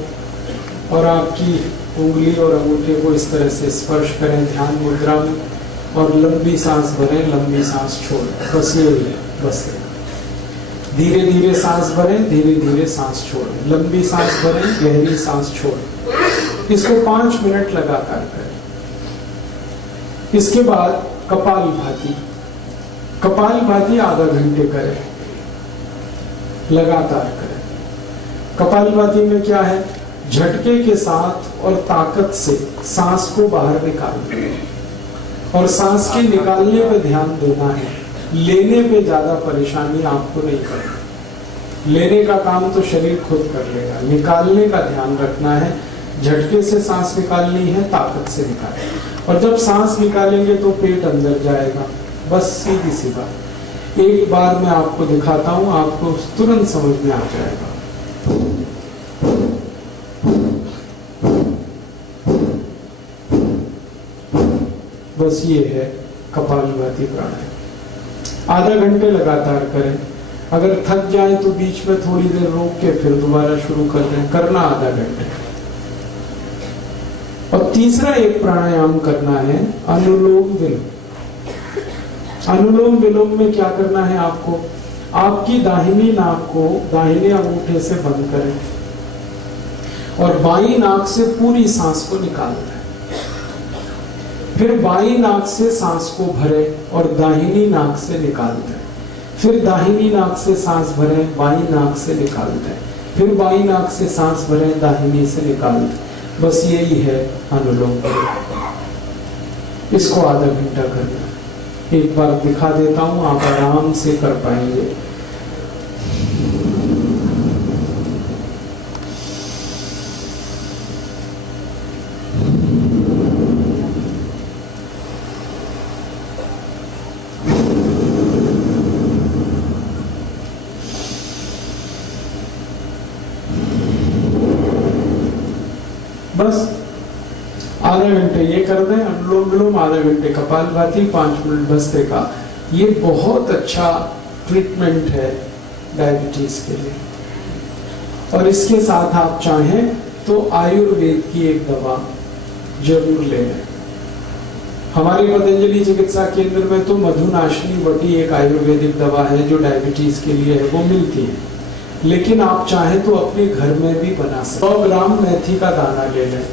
और आपकी उंगली और अंगूठे को इस तरह से स्पर्श करें ध्यान मुद्रा में और लंबी सांस भरें, लंबी सांस छोड़ें, बस ये है भस्त्रिका। धीरे धीरे सांस भरें, धीरे धीरे सांस छोड़ें, लंबी सांस भरें, गहरी सांस छोड़ें। इसको 5 मिनट लगातार करें। इसके बाद कपालभाति, कपालभाति आधा घंटे करें, लगातार करें। कपालभाति में क्या है? झटके के साथ और ताकत से सांस को बाहर निकालना है और सांस के निकालने पर ध्यान देना है, लेने पे ज्यादा परेशानी आपको नहीं करनी। लेने का काम तो शरीर खुद कर लेगा, निकालने का ध्यान रखना है। झटके से सांस निकालनी है, ताकत से निकालनी। और जब सांस निकालेंगे तो पेट अंदर जाएगा, बस सीधी सी बात। एक बार मैं आपको दिखाता हूं, आपको तुरंत समझ में आ जाएगा। बस ये है कपालभाति प्राणायाम। आधा घंटे लगातार करें। अगर थक जाए तो बीच में थोड़ी देर रोक के फिर दोबारा शुरू कर दें, करना आधा घंटे। और तीसरा एक प्राणायाम करना है अनुलोम विलोम। अनुलोम विलोम में क्या करना है आपको? आपकी दाहिनी नाक को दाहिने अंगूठे से बंद करें और बाईं नाक से पूरी सांस को निकालना है। फिर बाईं नाक से सांस को भरें और दाहिनी नाक से निकाल दें। फिर दाहिनी नाक से सांस भरें, बाईं नाक से निकाल दें। फिर बाईं नाक से सांस भरें, दाहिनी से निकाल दें। बस यही है अनुलोम विलोम। इसको आधा घंटा करना। एक बार दिखा देता हूं, आप आराम से कर पाएंगे। बस आधा घंटे ये कर दें, अनुलोम विलोम आधा घंटे कपालभाति, 5 मिनट भस्त्रिका। ये बहुत अच्छा ट्रीटमेंट है डायबिटीज के लिए। और इसके साथ आप चाहें तो आयुर्वेद की एक दवा जरूर ले लें। हमारे पतंजलि चिकित्सा केंद्र में तो मधुनाशिनी वटी एक आयुर्वेदिक दवा है जो डायबिटीज के लिए है, वो मिलती है। लेकिन आप चाहें तो अपने घर में भी बना सकते। 100 ग्राम मेथी का दाना ले लें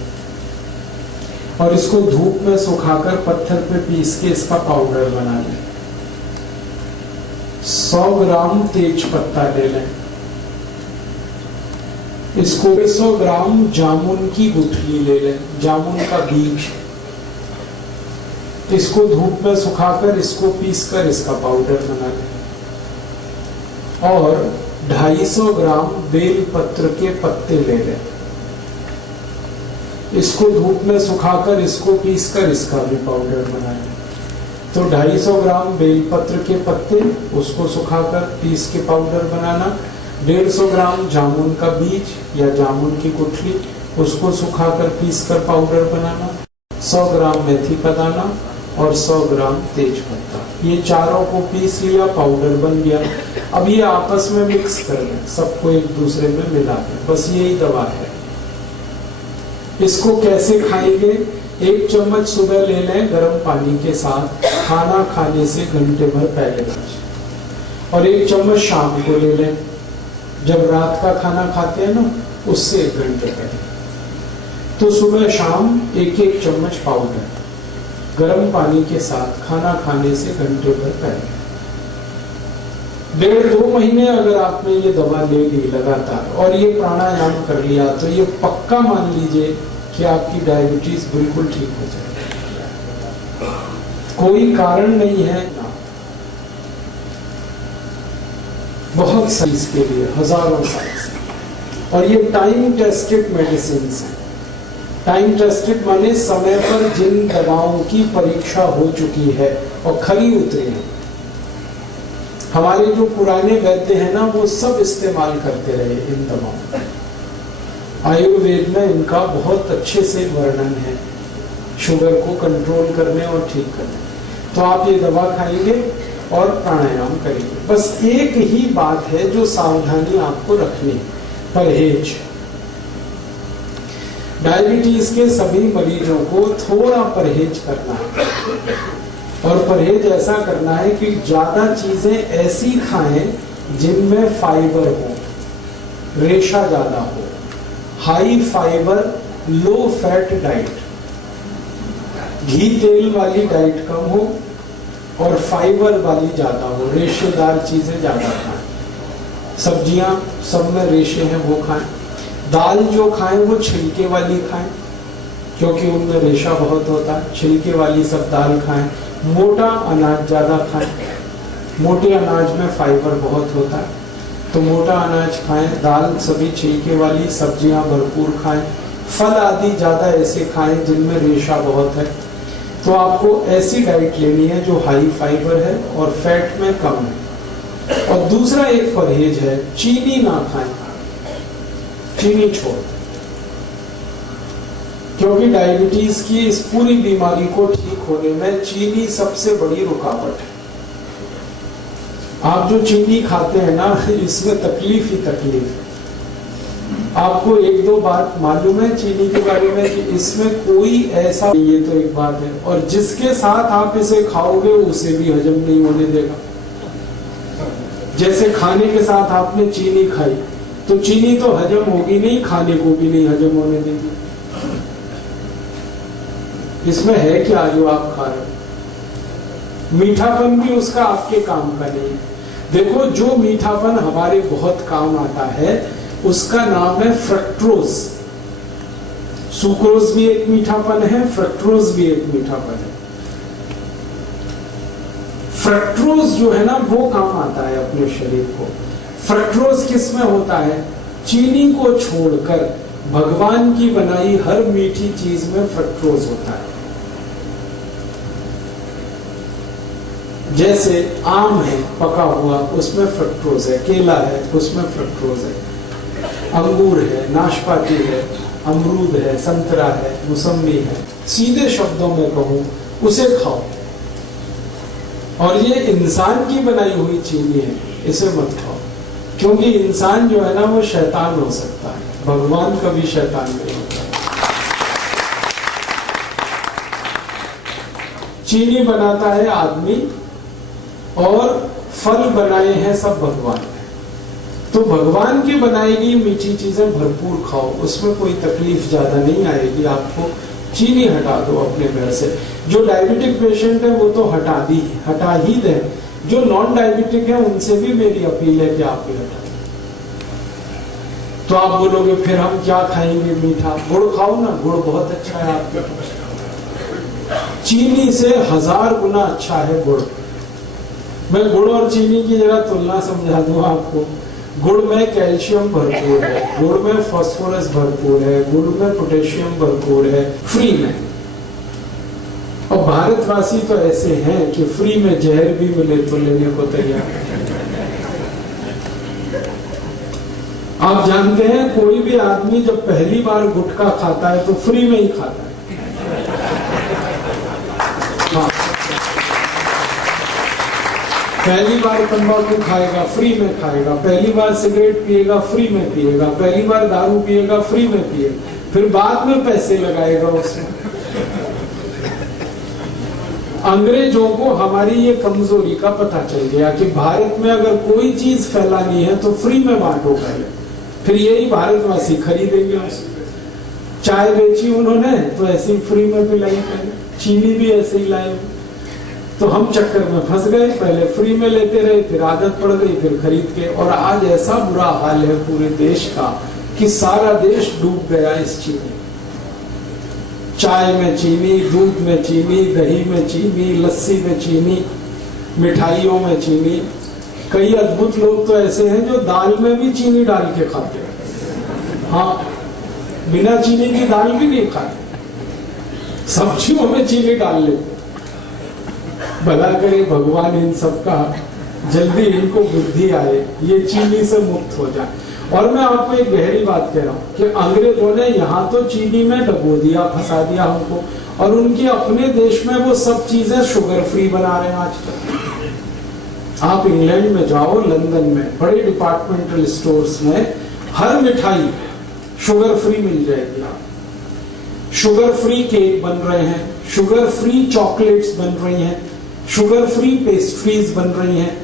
और इसको धूप में सुखाकर पत्थर पे पीस के इसका पाउडर बना लें। 100 ग्राम तेज पत्ता ले लें। इसको 100 ग्राम जामुन की गुठली ले लें, जामुन का बीज। इसको धूप में सुखाकर इसको पीसकर इसका पाउडर बना लें। और 250 ग्राम बेल पत्र के पत्ते ले लें। इसको धूप में सुखाकर इसको पीसकर इसका भी पाउडर बना लें। तो 250 ग्राम बेलपत्र के पत्ते, उसको सुखाकर पीस के पाउडर बनाना। 150 ग्राम जामुन का बीज या जामुन की गुठली, उसको सुखाकर पीस कर पाउडर बनाना। 100 ग्राम मेथी का दाना और 100 ग्राम तेज पत्ता, ये चारों को पीस लिया, पाउडर बन गया। अब ये आपस में मिक्स कर लें, सबको एक दूसरे में मिला दें, बस यही दवा है। इसको कैसे खाएंगे? 1 चम्मच सुबह ले लें गर्म पानी के साथ, खाना खाने से घंटे भर पहले, और 1 चम्मच शाम को ले लें जब रात का खाना खाते हैं ना, उससे 1 घंटे पहले। तो सुबह शाम 1-1 चम्मच पाउडर गर्म पानी के साथ खाना खाने से घंटे भर पहले। 1.5-2 महीने अगर आपने ये दवा ले ली लगातार और ये प्राणायाम कर लिया, तो ये पक्का मान लीजिए कि आपकी डायबिटीज बिल्कुल ठीक हो जाएगी। कोई कारण नहीं है ना, बहुत सही इसके लिए, हजारों साल से। और ये टाइम टेस्टेड मेडिसिन है। टाइम टेस्टेड माने समय पर जिन दवाओं की परीक्षा हो चुकी है और खरी उतरी है। हमारे जो पुराने वैद्य हैं ना, वो सब इस्तेमाल करते रहे इन दवाओं। आयुर्वेद में इनका बहुत अच्छे से वर्णन है, शुगर को कंट्रोल करने और ठीक करने। तो आप ये दवा खाएंगे और प्राणायाम करेंगे। बस एक ही बात है जो सावधानी आपको रखनी है, परहेज। डायबिटीज के सभी मरीजों को थोड़ा परहेज करना है, और परहेज ऐसा करना है कि ज्यादा चीजें ऐसी खाएं जिनमें फाइबर हो, रेशा ज्यादा हो, high fibre low fat diet, घी तेल वाली डाइट कम हो और फाइबर वाली ज्यादा हो, रेशेदार चीजें ज्यादा खाएं। सब्जियां सब में रेशे हैं वो खाएं। दाल जो खाएं वो छिलके वाली खाएं, क्योंकि उनमें रेशा बहुत होता है। छिलके वाली सब दाल खाएं। मोटा अनाज ज्यादा खाएं, मोटे अनाज में फाइबर बहुत होता है, तो मोटा अनाज खाएं। दाल सभी छिलके वाली, सब्जियां भरपूर खाएं। फल आदि ज्यादा ऐसे खाएं जिनमें रेशा बहुत है। तो आपको ऐसी डाइट लेनी है जो हाई फाइबर है और फैट में कम है। और दूसरा एक परहेज है, चीनी ना खाएं, चीनी छोड़, क्योंकि डायबिटीज की इस पूरी बीमारी को ठीक होने में चीनी सबसे बड़ी रुकावट है। आप जो चीनी खाते हैं ना, इसमें तकलीफ ही तकलीफ है। आपको 1-2 बात मालूम है चीनी के बारे में कि इसमें कोई ऐसा, ये तो एक बात है, और जिसके साथ आप इसे खाओगे उसे भी हजम नहीं होने देगा। जैसे खाने के साथ आपने चीनी खाई, तो चीनी तो हजम होगी नहीं, खाने को भी नहीं हजम होने देगी। इसमें है क्या जो आप खा रहे हो? मीठापन भी उसका आपके काम का नहीं है। देखो, जो मीठापन हमारे बहुत काम आता है उसका नाम है फ्रक्टोज। सुक्रोज भी एक मीठापन है, फ्रक्टोज भी एक मीठापन है। फ्रक्टोज जो है ना, वो काम आता है अपने शरीर को। फ्रक्टोज किस में होता है? चीनी को छोड़कर भगवान की बनाई हर मीठी चीज में फ्रक्टोज होता है। जैसे आम है पका हुआ, उसमें फ्रक्टोज है। केला है, उसमें फ्रक्टोज है। अंगूर है, नाशपाती है, अमरूद है, संतरा है, मौसम्बी है, सीधे शब्दों में कहूं उसे खाओ। और ये इंसान की बनाई हुई चीनी है, इसे मत खाओ, क्योंकि इंसान जो है ना वो शैतान हो सकता है, भगवान कभी शैतान नहीं होता। चीनी बनाता है आदमी और फल बनाए हैं सब भगवान ने। तो भगवान की बनाई गई मीठी चीजें भरपूर खाओ, उसमें कोई तकलीफ ज्यादा नहीं आएगी आपको। चीनी हटा दो अपने घर से। जो डायबिटिक पेशेंट है वो तो हटा ही दे। जो नॉन डायबिटिक है उनसे भी मेरी अपील है कि आप भी हटा दें। तो आप बोलोगे फिर हम क्या खाएंगे मीठा? गुड़ खाओ ना, गुड़ बहुत अच्छा है आपके। चीनी से 1000 गुना अच्छा है गुड़। मैं गुड़ और चीनी की जरा तुलना समझा दूं आपको। गुड़ में कैल्शियम भरपूर है, गुड़ में फास्फोरस भरपूर है, गुड़ में पोटेशियम भरपूर है, फ्री में। और भारतवासी तो ऐसे हैं कि फ्री में जहर भी मिले तो लेने को तैयार है। आप जानते हैं कोई भी आदमी जब पहली बार गुटखा खाता है तो फ्री में ही खाता है। हाँ, पहली बार तंबाकू खाएगा फ्री में खाएगा, पहली बार सिगरेट पिएगा फ्री में पिएगा, पहली बार दारू पिएगा फ्री में पिएगा, फिर बाद में पैसे लगाएगा उसमें। अंग्रेजों को हमारी ये कमजोरी का पता चल गया कि भारत में अगर कोई चीज फैलानी है तो फ्री में बांटो पहले, फिर यही भारतवासी खरीदेंगे उसे। चाय बेची उन्होंने तो ऐसे ही फ्री में पिलाई पहले, चीनी भी ऐसे ही लाए। तो हम चक्कर में फंस गए, पहले फ्री में लेते रहे, फिर आदत पड़ गई, फिर खरीद के। और आज ऐसा बुरा हाल है पूरे देश का कि सारा देश डूब गया इस चीनी। चाय में चीनी, दूध में चीनी, दही में चीनी, लस्सी में चीनी, मिठाइयों में चीनी। कई अद्भुत लोग तो ऐसे हैं जो दाल में भी चीनी डाल के खाते हैं। हाँ, बिना चीनी की दाल भी नहीं खाते, सब्जियों में चीनी डाल लेते। भला करे भगवान इन सबका जल्दी इनको बुद्धि आए, ये चीनी से मुक्त हो जाए। और मैं आपको एक गहरी बात कह रहा हूं कि अंग्रेजों ने यहाँ तो चीनी में डबो दिया, फंसा दिया हमको, और उनके अपने देश में वो सब चीजें शुगर फ्री बना रहे हैं आज तक। आप इंग्लैंड में जाओ, लंदन में बड़े डिपार्टमेंटल स्टोर्स में हर मिठाई शुगर फ्री मिल जाएगी। आप शुगर फ्री केक बन रहे हैं, शुगर फ्री चॉकलेट्स बन रही हैं, शुगर फ्री पेस्ट्रीज बन रही हैं।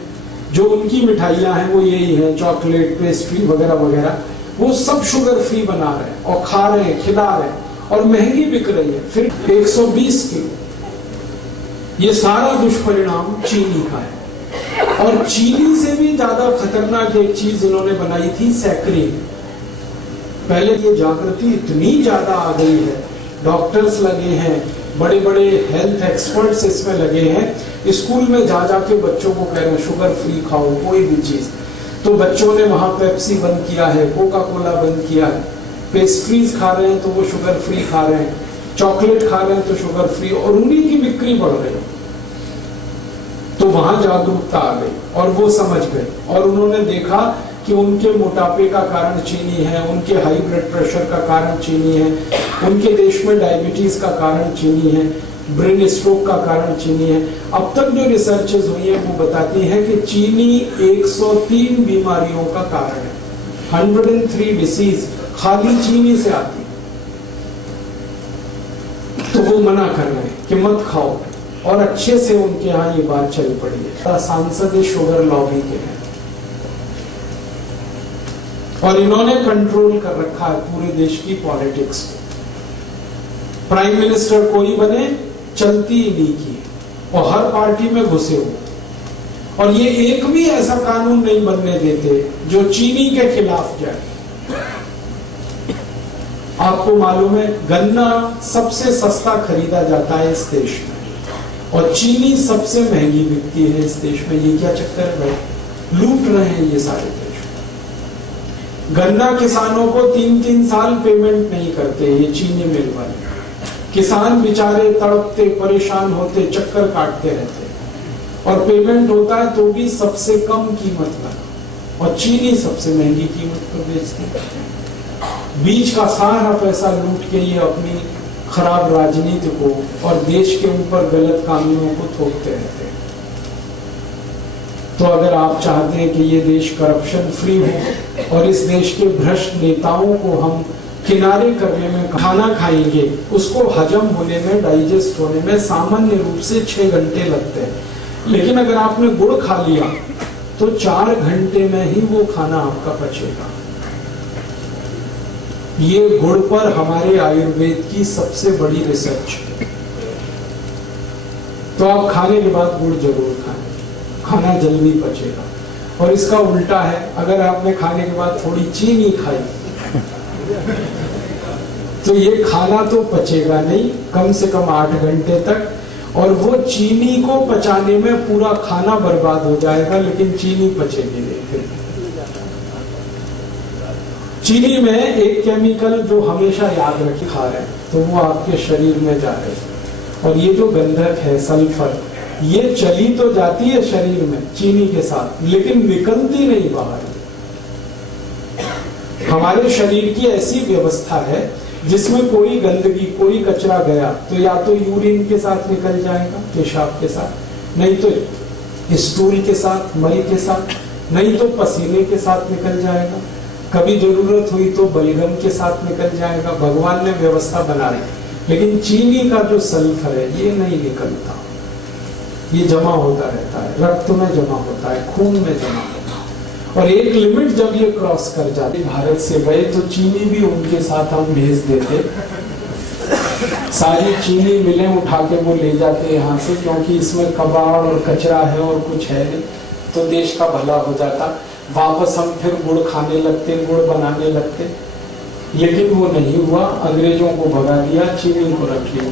जो उनकी मिठाइयां हैं वो यही है, चॉकलेट, पेस्ट्री वगैरह वगैरह, वो सब शुगर फ्री बना रहे हैं और खा रहे हैं, खिला रहे हैं, और महंगी बिक रही है। फिर 120 किलो। ये सारा दुष्परिणाम चीनी का है। और चीनी से भी ज्यादा खतरनाक एक चीज इन्होंने बनाई थी, सैकरीन। पहले ये जागृति इतनी ज्यादा आ गई है, डॉक्टर्स लगे हैं, बड़े बड़े हेल्थ एक्सपर्ट्स इसमें लगे हैं, स्कूल में जा जाके बच्चों को कह रहे हैं शुगर फ्री खाओ कोई भी चीज। तो बच्चों ने वहां पेप्सी बंद किया है, कोका कोला बंद किया है, पेस्ट्रीज खा रहे हैं तो वो शुगर फ्री खा रहे हैं, चॉकलेट खा रहे हैं तो शुगर फ्री, और उन्हीं की बिक्री बढ़ रही है। तो वहां जागरूकता आ गई और वो समझ गए, और उन्होंने देखा कि उनके मोटापे का कारण चीनी है, उनके हाई ब्लड प्रेशर का कारण चीनी है, उनके देश में डायबिटीज का कारण चीनी है, ब्रेन स्ट्रोक का कारण चीनी है। अब तक जो रिसर्चेस हुई है वो बताती है कि चीनी 103 बीमारियों का कारण है। 103 डिसीज खाली चीनी से आती है। तो वो मना कर रहे हैं कि मत खाओ, और अच्छे से उनके यहाँ ये बात चल पड़ी है। सांसद शुगर लॉबी के हैं और इन्होंने कंट्रोल कर रखा है पूरे देश की पॉलिटिक्स को। प्राइम मिनिस्टर कोई बने, चलती ही नहीं की, और हर पार्टी में घुसे हो। और ये एक भी ऐसा कानून नहीं बनने देते जो चीनी के खिलाफ जाए। आपको मालूम है गन्ना सबसे सस्ता खरीदा जाता है इस देश में, और चीनी सबसे महंगी बिकती है इस देश में। ये क्या चक्कर है भाई? लूट रहे हैं ये सारे देश। गन्ना किसानों को 3-3 साल पेमेंट नहीं करते ये चीनी मिल वाले। किसान बेचारे तड़पते, परेशान होते, चक्कर काटते रहते, और पेमेंट होता है तो भी सबसे कम कीमत लगा, और चीनी सबसे महंगी कीमत पर बेचती है। बीच का सारा पैसा लूट के ये अपनी खराब राजनीति को और देश के ऊपर गलत कानूनों को थोपते रहते हैं। तो अगर आप चाहते हैं कि ये देश करप्शन फ्री हो और इस देश के भ्रष्ट नेताओं को हम किनारे करने में, खाना खाएंगे उसको हजम होने में, डाइजेस्ट होने में सामान्य रूप से 6 घंटे लगते हैं, लेकिन अगर आपने गुड़ खा लिया तो 4 घंटे में ही वो खाना आपका पचेगा। ये गुड़ पर हमारे आयुर्वेद की सबसे बड़ी रिसर्च है। तो आप खाने के बाद गुड़ जरूर खाएं, खाना जल्दी पचेगा। और इसका उल्टा है, अगर आपने खाने के बाद थोड़ी चीनी खाई तो ये खाना तो पचेगा नहीं कम से कम 8 घंटे तक, और वो चीनी को पचाने में पूरा खाना बर्बाद हो जाएगा, लेकिन चीनी पचेगी नहीं। चीनी में एक केमिकल जो हमेशा याद रखे खा रहे हैं तो वो आपके शरीर में जा रहे हैं, और ये जो गंधक है सल्फर, ये चली तो जाती है शरीर में चीनी के साथ, लेकिन निकलती नहीं बाहर। हमारे शरीर की ऐसी व्यवस्था है जिसमें कोई गंदगी, कोई कचरा गया तो या तो यूरिन के साथ निकल जाएगा, पेशाब के साथ, नहीं तो स्टूल के साथ, मल के साथ, नहीं तो पसीने के साथ निकल जाएगा, कभी जरूरत हुई तो बलगम के साथ निकल जाएगा। भगवान ने व्यवस्था बना रही, लेकिन चीनी का जो सल्फर है ये नहीं निकलता, ये जमा होता रहता है, रक्त में जमा होता है, खून में जमा होता है, और एक लिमिट जब ये क्रॉस कर जाती, भारत से गए तो चीनी भी उनके साथ हम भेज देते, सारी चीनी मिलें उठा के वो ले जाते यहाँ से, क्योंकि इसमें कबाड़ और कचरा है और कुछ है नहीं, तो देश का भला हो जाता। वापस हम फिर गुड़ खाने लगते, गुड़ बनाने लगते, लेकिन वो नहीं हुआ, अंग्रेजों को भगा दिया, चीनी को रख लिया,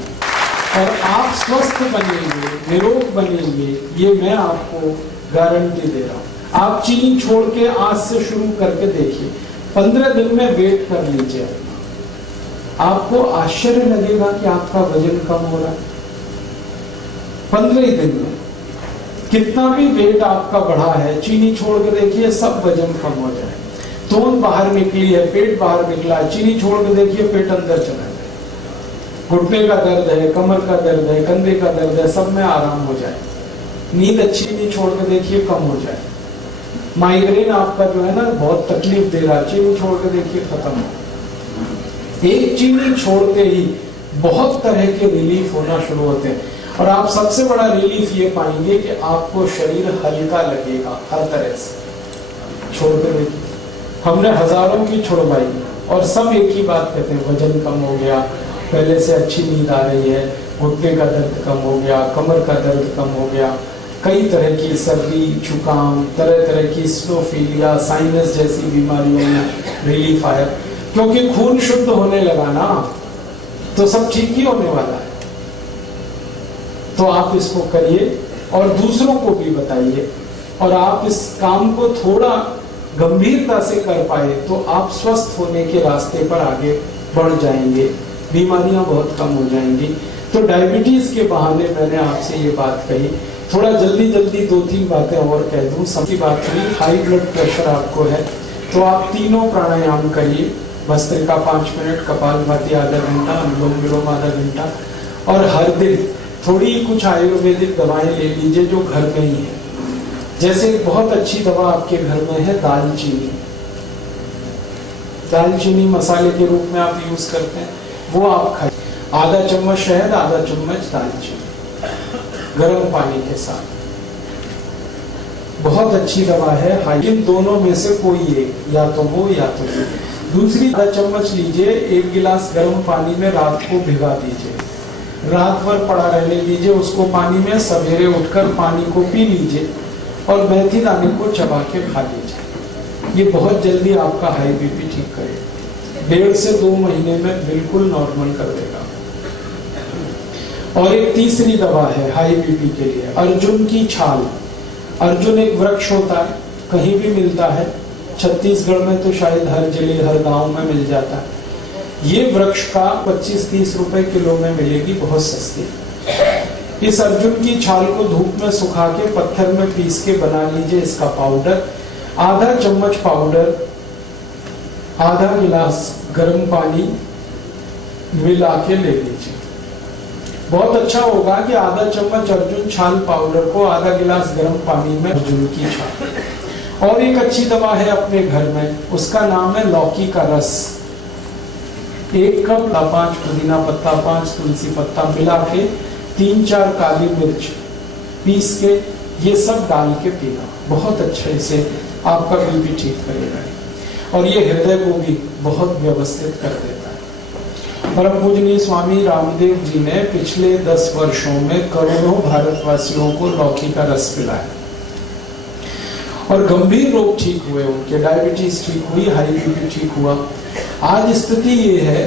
और आप स्वस्थ बनेंगे, निरोग बनेंगे, ये मैं आपको गारंटी दे रहा हूँ। आप चीनी छोड़ के आज से शुरू करके देखिए, 15 दिन में वेट कर लीजिए, आपको आश्चर्य लगेगा कि आपका वजन कम हो रहा है। 15 दिन में कितना भी वेट आपका बढ़ा है, चीनी छोड़ के देखिए, सब वजन कम हो जाए। तोन बाहर निकली है, पेट बाहर निकला है, चीनी छोड़ के देखिए, पेट अंदर चला जाए। घुटने का दर्द है, कमर का दर्द है, कंधे का दर्द है, सब में आराम हो जाए। नींद अच्छी नहीं, छोड़ के देखिए, कम हो जाए। माइग्रेन आपका जो है ना बहुत तकलीफ दे रहा है, चीनी छोड़ के देखिए, खत्म हो। एक चीनी छोड़ते ही बहुत तरह के रिलीफ होना शुरू होते हैं, और आप सबसे बड़ा रिलीफ ये पाएंगे कि आपको शरीर हल्का लगेगा हर तरह से। छोड़ के देखिए, हमने हजारों की छुड़वाई और सब एक ही बात कहते हैं, वजन कम हो गया, पहले से अच्छी नींद आ रही है, घुटने का दर्द कम हो गया, कमर का दर्द कम हो गया, कई तरह की सर्दी, जुकाम, तरह तरह की स्नोफीलिया, साइनस जैसी बीमारियों में रिलीफ आया, क्योंकि खून शुद्ध होने लगा ना, तो सब ठीक ही होने वाला है। तो आप इसको करिए और दूसरों को भी बताइए, और आप इस काम को थोड़ा गंभीरता से कर पाए तो आप स्वस्थ होने के रास्ते पर आगे बढ़ जाएंगे, बीमारियां बहुत कम हो जाएंगी। तो डायबिटीज के बहाने मैंने आपसे ये बात कही, थोड़ा जल्दी जल्दी 2-3 बातें और कह दूं। सबकी बात हुई, हाई ब्लड प्रेशर आपको है तो आप तीनों प्राणायाम करिए, भस्त्रिका 5 मिनट, कपालभाति आधा घंटा, अनुलोम विलोम आधा घंटा, और हर दिन थोड़ी कुछ आयुर्वेदिक दवाएं ले लीजिए जो घर में ही है। जैसे बहुत अच्छी दवा आपके घर में है दालचीनी, दालचीनी मसाले के रूप में आप यूज करते हैं, वो आप खाइए। आधा चम्मच शहद, आधा चम्मच दालचीनी गर्म पानी के साथ, बहुत अच्छी दवा है। इन दोनों में से कोई एक, या तो वो या तो वो। दूसरी, आधा चम्मच लीजिए, 1 गिलास गर्म पानी में रात को भिगा दीजिए, रात भर पड़ा रहने दीजिए उसको पानी में, सवेरे उठकर पानी को पी लीजिए और मेथी दाने को चबा के खा लीजिए। ये बहुत जल्दी आपका हाई बीपी ठीक करेगा, 1.5 से 2 महीने में बिल्कुल नॉर्मल कर देगा। और एक तीसरी दवा है हाई बीपी के लिए, अर्जुन की छाल। अर्जुन एक वृक्ष होता है, कहीं भी मिलता है, छत्तीसगढ़ में तो शायद हर जिले हर गांव में मिल जाता है। ये वृक्ष का 25-30 रुपए किलो में मिलेगी, बहुत सस्ती। इस अर्जुन की छाल को धूप में सुखा के पत्थर में पीस के बना लीजिए इसका पाउडर। आधा चम्मच पाउडर आधा गिलास गर्म पानी मिला के ले लीजिए। बहुत अच्छा होगा कि आधा चम्मच अर्जुन छाल पाउडर को आधा गिलास गर्म पानी में अर्जुन की छाल। और एक अच्छी दवा है अपने घर में, उसका नाम है लौकी का रस। 1 कप 5 पुदीना पत्ता, 5 तुलसी पत्ता मिला के 3-4 काली मिर्च पीस के ये सब डाल के पीना, बहुत अच्छे से आपका बीपी ठीक करेगा। और ये हृदय को भी बहुत व्यवस्थित कर देता है। परम पूजनीय स्वामी रामदेव जी ने पिछले 10 वर्षों में करोड़ों भारतवासियों को लौकी का रस पिलाया और गंभीर रोग ठीक हुए, उनके डायबिटीज ठीक हुई, हाई बीपी ठीक हुआ। आज स्थिति ये है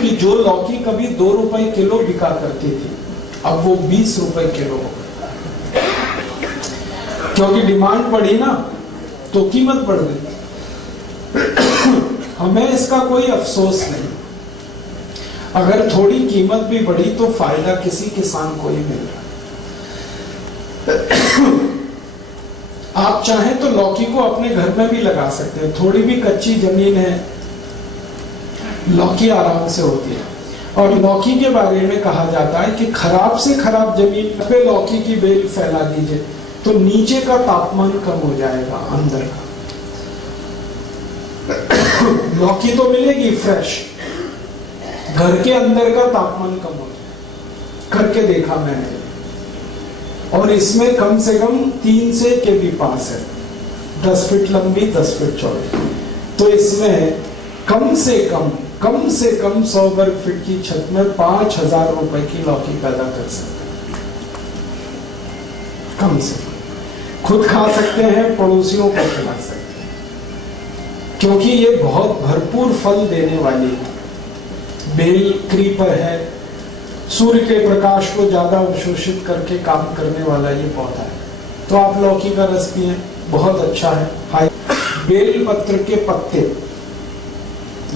कि जो लौकी कभी 2 रुपए किलो बिका करती थी, अब वो 20 रुपए किलो हो गई, क्योंकि डिमांड बढ़ी ना तो कीमत बढ़ गई। हमें इसका कोई अफसोस नहीं, अगर थोड़ी कीमत भी बढ़ी तो फायदा किसी किसान को ही मिल रहा। आप चाहें तो लौकी को अपने घर में भी लगा सकते हैं, थोड़ी भी कच्ची जमीन है लौकी आराम से होती है। और लौकी के बारे में कहा जाता है कि खराब से खराब जमीन पे लौकी की बेल फैला दीजिए तो नीचे का तापमान कम हो जाएगा, अंदर का। लौकी तो मिलेगी फ्रेश, घर के अंदर का तापमान कम हो जाएगा, करके देखा मैंने। और इसमें कम से कम 3 से केबी पास है, 10 फीट लंबी 10 फीट चौड़ी। तो इसमें कम से कम 100 वर्ग फीट की छत में 5,000 रुपए की लौकी पैदा कर सकते हैं, कम से कम। खुद खा सकते हैं, पड़ोसियों को खिला सकते हैं, क्योंकि ये बहुत भरपूर फल देने वाली है। बेल क्रीपर है, सूर्य के प्रकाश को ज्यादा अवशोषित करके काम करने वाला ये पौधा है। तो आप लौकी का रस पिए, बहुत अच्छा है। बेल पत्र के पत्ते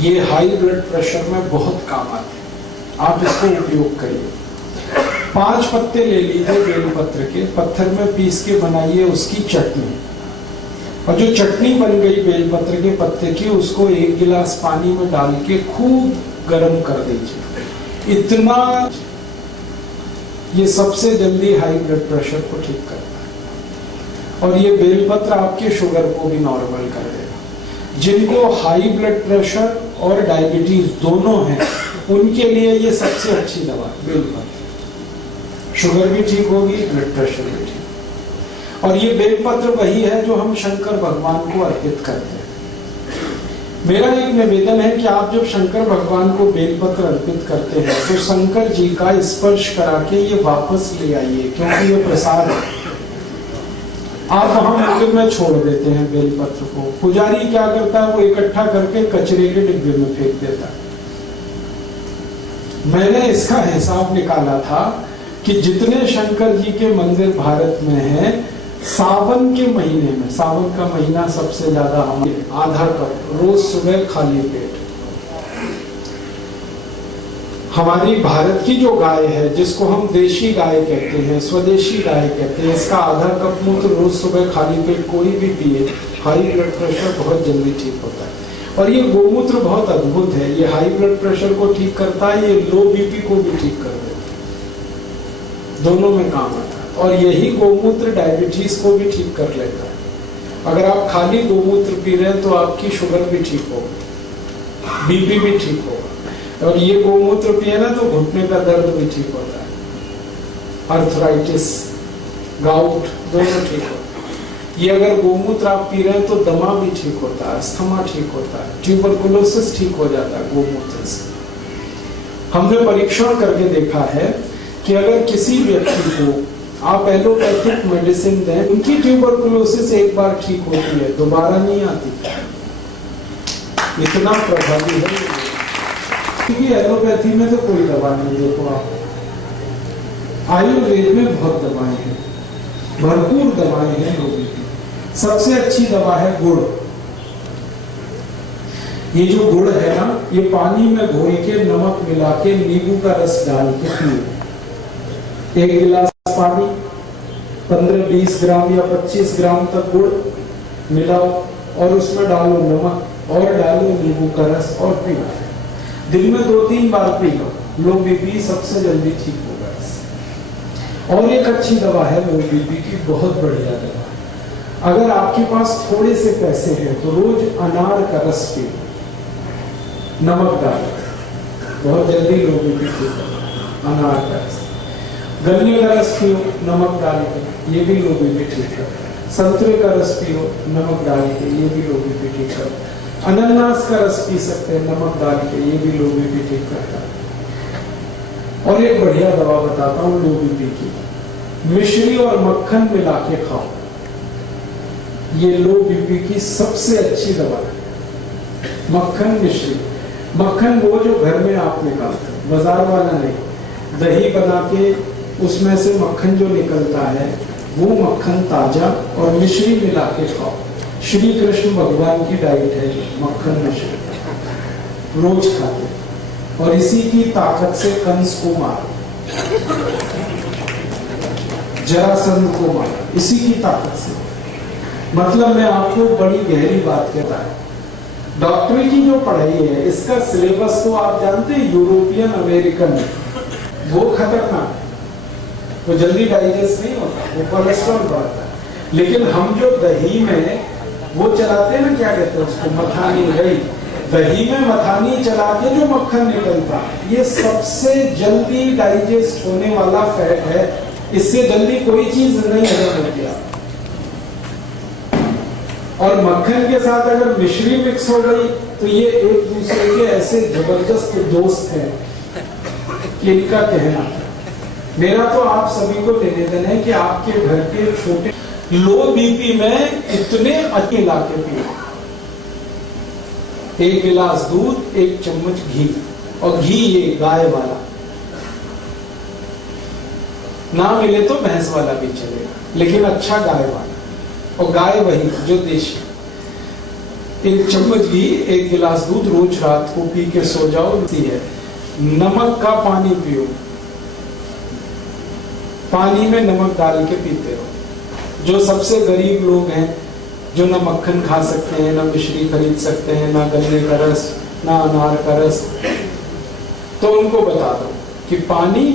ये हाई ब्लड प्रेशर में बहुत काम आते हैं, आप इसको उपयोग करिए। 5 पत्ते ले लीजिए बेल पत्र के, पत्थर में पीस के बनाइए उसकी चटनी। और जो चटनी बन गई बेल पत्र के पत्ते की, उसको 1 गिलास पानी में डाल के खूब गर्म कर दीजिए। इतना ये सबसे जल्दी हाई ब्लड प्रेशर को ठीक करता है। और ये बेलपत्र आपके शुगर को भी नॉर्मल कर देगा। जिनको हाई ब्लड प्रेशर और डायबिटीज दोनों हैं, उनके लिए ये सबसे अच्छी दवा है बेलपत्र। शुगर भी ठीक होगी, ब्लड प्रेशर भी ठीक। और ये बेलपत्र वही है जो हम शंकर भगवान को अर्पित करते हैं। मेरा एक निवेदन है कि आप जब शंकर भगवान को बेलपत्र अर्पित करते हैं तो शंकर जी का स्पर्श करा के ये वापस ले आइए, क्योंकि ये प्रसाद है। आप वहां मंदिर में छोड़ देते हैं बेलपत्र को, पुजारी क्या करता है, वो इकट्ठा करके कचरे के डिब्बे में फेंक देता है। मैंने इसका हिसाब निकाला था कि जितने शंकर जी के मंदिर भारत में हैं, सावन के महीने में, सावन का महीना सबसे ज्यादा, हमारे आधा कप रोज सुबह खाली पेट। हमारी भारत की जो गाय है, जिसको हम देशी गाय कहते हैं, स्वदेशी गाय कहते हैं, इसका आधा कप मूत्र रोज सुबह खाली पेट कोई भी पिए, हाई ब्लड प्रेशर बहुत जल्दी ठीक होता है। और ये गोमूत्र बहुत अद्भुत है, ये हाई ब्लड प्रेशर को ठीक करता है, ये लो बीपी को भी ठीक कर देता है, दोनों में काम आता है। और यही गोमूत्र डायबिटीज को भी ठीक कर लेता है। अगर आप खाली गोमूत्र पी रहे हैं तो आपकी शुगर भी ठीक होगी, बीपी भी ठीक होगा। और ये गोमूत्र पिए ना तो घुटने का दर्द भी ठीक होता है, अर्थराइटिस, गाउट दोनों ठीक होता है। ये अगर गोमूत्र आप पी रहे हैं तो दमा भी ठीक होता है, अस्थमा ठीक होता है, ट्यूबरकुलोसिस ठीक हो जाता है गोमूत्र से। हमने परीक्षण करके देखा है कि अगर किसी व्यक्ति को आप एलोपैथिक मेडिसिन दें, उनकी ट्यूबरकुलोसिस एक बार ठीक होती है, दोबारा नहीं आती। इतना प्रभावी है, क्योंकि एलोपैथी में तो कोई दवा नहीं। देखो आप आयुर्वेद में बहुत दवाएं हैं, भरपूर दवाएं हैं लोगों की। सबसे अच्छी दवा है गुड़। ये जो गुड़ है ना, ये पानी में घोल के नमक मिला के नींबू का रस डाल के पिए। 1 गिलास पानी, 15-20 ग्राम या 25 ग्राम तक गुड़ मिलाओ, और उसमें डालो नमक और डालो नींबू का रस और पी लो। दिन में 2-3 बार पी लो, लो बीपी सबसे जल्दी ठीक होगा इससे। और एक अच्छी दवा है लो बीपी की, बहुत बढ़िया दवा है। अगर आपके पास थोड़े से पैसे हैं तो रोज अनार का रस पियो, नमक डालो, बहुत जल्दी लो बीपी ठीक होगा। अनार का रस, गन्ने का रस पियो नमक डाल के, ये भी लो बीपी ठीक है। संतरे का रस पियो नमक डाल के, ये भी लो बीपी ठीक है। अनानास का रस पी सकते हैं नमक डाल के, ये भी लो बीपी ठीक करता है। और एक बढ़िया दवा बताता हूँ लो बीपी की, मिश्री और मक्खन मिला के खाओ, ये लो बीपी की सबसे अच्छी दवा है। मक्खन मिश्री, मक्खन वो जो घर में आप निकालते हैं, बाजार वाला नहीं। दही बना के उसमें से मक्खन जो निकलता है वो मक्खन ताजा और मिश्री मिला के खाओ। श्री कृष्ण भगवान की डाइट है मक्खन मिश्री, रोज खाते, और इसी की ताकत से कंस को मारो, जरासंध को मारो, इसी की ताकत से। मतलब मैं आपको बड़ी गहरी बात कहता है, डॉक्टरी की जो पढ़ाई है इसका सिलेबस तो आप जानते हैं, यूरोपियन अमेरिकन, वो खतरनाक, वो जल्दी डाइजेस्ट नहीं होता, वो कोलेस्ट्रॉल बढ़ता है। लेकिन हम जो दही में वो चलाते हैं ना, क्या कहते हैं उसको, मथानी, दही में मथानी चला के जो मक्खन निकलता है, ये सबसे जल्दी डाइजेस्ट होने वाला फैट है, इससे जल्दी कोई चीज नहीं हजम होती। और मक्खन के साथ अगर मिश्री मिक्स हो गई तो ये एक दूसरे के ऐसे जबरदस्त दोस्त हैं कि इनका कहना। मेरा तो आप सभी को निवेदन है कि आपके घर के छोटे लो बीपी में इतने अच्छे ला के पिए, 1 गिलास दूध, 1 चम्मच घी, और घी ये गाय वाला, ना मिले तो भैंस वाला भी चलेगा, लेकिन अच्छा गाय वाला, और गाय वही जो देशी। 1 चम्मच घी, 1 गिलास दूध, रोज रात को पी के सो जाओ। है नमक का पानी पियो, पानी में नमक डाल के पीते रहो। जो सबसे गरीब लोग हैं, जो ना मक्खन खा सकते हैं, ना मिश्री खरीद सकते हैं, ना गन्ने का रस, ना अनार का रस, तो उनको बता दो कि पानी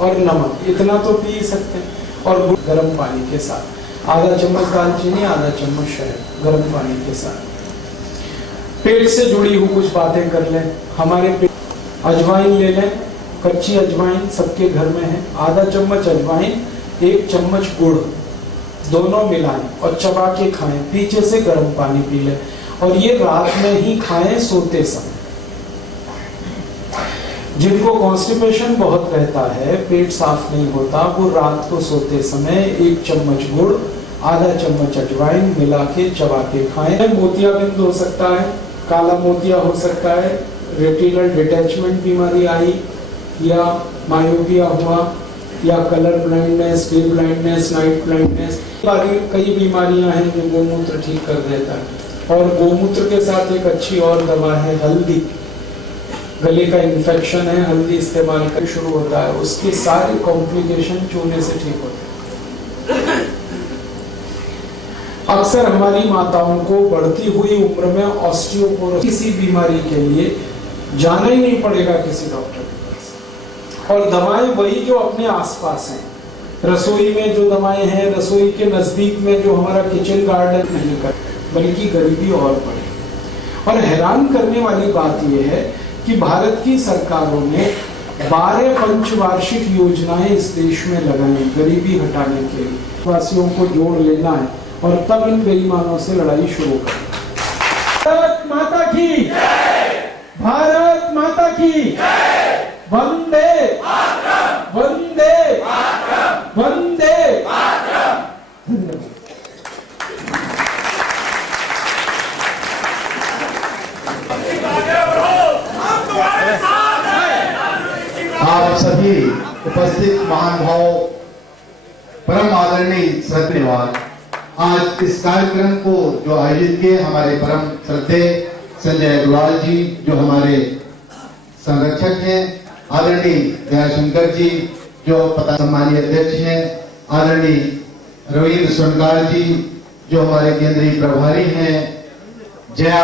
और नमक इतना तो पी सकते हैं, और गर्म पानी के साथ आधा चम्मच दालचीनी, आधा चम्मच शहद, गर्म पानी के साथ। पेट से जुड़ी हुई कुछ बातें कर लें। हमारे अजवाइन ले लें, कच्ची अजवाइन सबके घर में है, आधा चम्मच अजवाइन, 1 चम्मच गुड़, दोनों मिलाएं और चबा के खाएं, पीछे से गर्म पानी पी लें, और ये रात में ही खाएं सोते समय। जिनको कॉन्स्टिपेशन बहुत रहता है, पेट साफ नहीं होता, वो रात को सोते समय 1 चम्मच गुड़, आधा चम्मच अजवाइन मिला के चबा के खाएं। मोतियाबिंद हो सकता है, काला मोतिया हो सकता है, रेटिनल डिटैचमेंट बीमारी आई, या मायोपिया हुआ, या colour blindness, day blindness, night blindness, कई बीमारियां हैं जो गोमूत्र ठीक कर देता है। और गोमूत्र के साथ एक अच्छी और दवा है हल्दी, गले का इन्फेक्शन है, हल्दी इस्तेमाल कर शुरू होता है, उसके सारे कॉम्प्लिकेशन चूने से ठीक होते हैं। अक्सर हमारी माताओं को बढ़ती हुई उम्र में ऑस्टियोपोरोसिस, किसी बीमारी के लिए जाना ही नहीं पड़ेगा किसी डॉक्टर के पास, और दवाएं वही जो अपने आसपास हैं। रसोई में जो दवाएं हैं, रसोई के नजदीक में जो हमारा किचन गार्डन नहीं कर, बल्कि गरीबी और बढ़े। और हैरान करने वाली बात यह है कि भारत की सरकारों ने 12 पंचवार्षिक योजनाएं इस देश में लगाई गरीबी हटाने के लिए। वासियों को जोड़ लेना है और तब इन बेईमानों से लड़ाई शुरू करें। भारत माता की जय, भारत माता की जय, वंदे मातरम, वंदे मातरम, वंदे मातरम। आप सभी उपस्थित महानुभाव, परम आदरणीय धन्यवाद। आज इस कार्यक्रम को जो आयोजित किए हमारे परम श्रद्धेय संजय अग्रवाल जी, जो हमारे संरक्षक हैं, आदरणीय दयाशंकर जी जो पता सम्मानीय अध्यक्ष हैं, आदरणीय रविंद्र स्वर्णकार जी, जो हमारे केंद्रीय प्रभारी हैं जया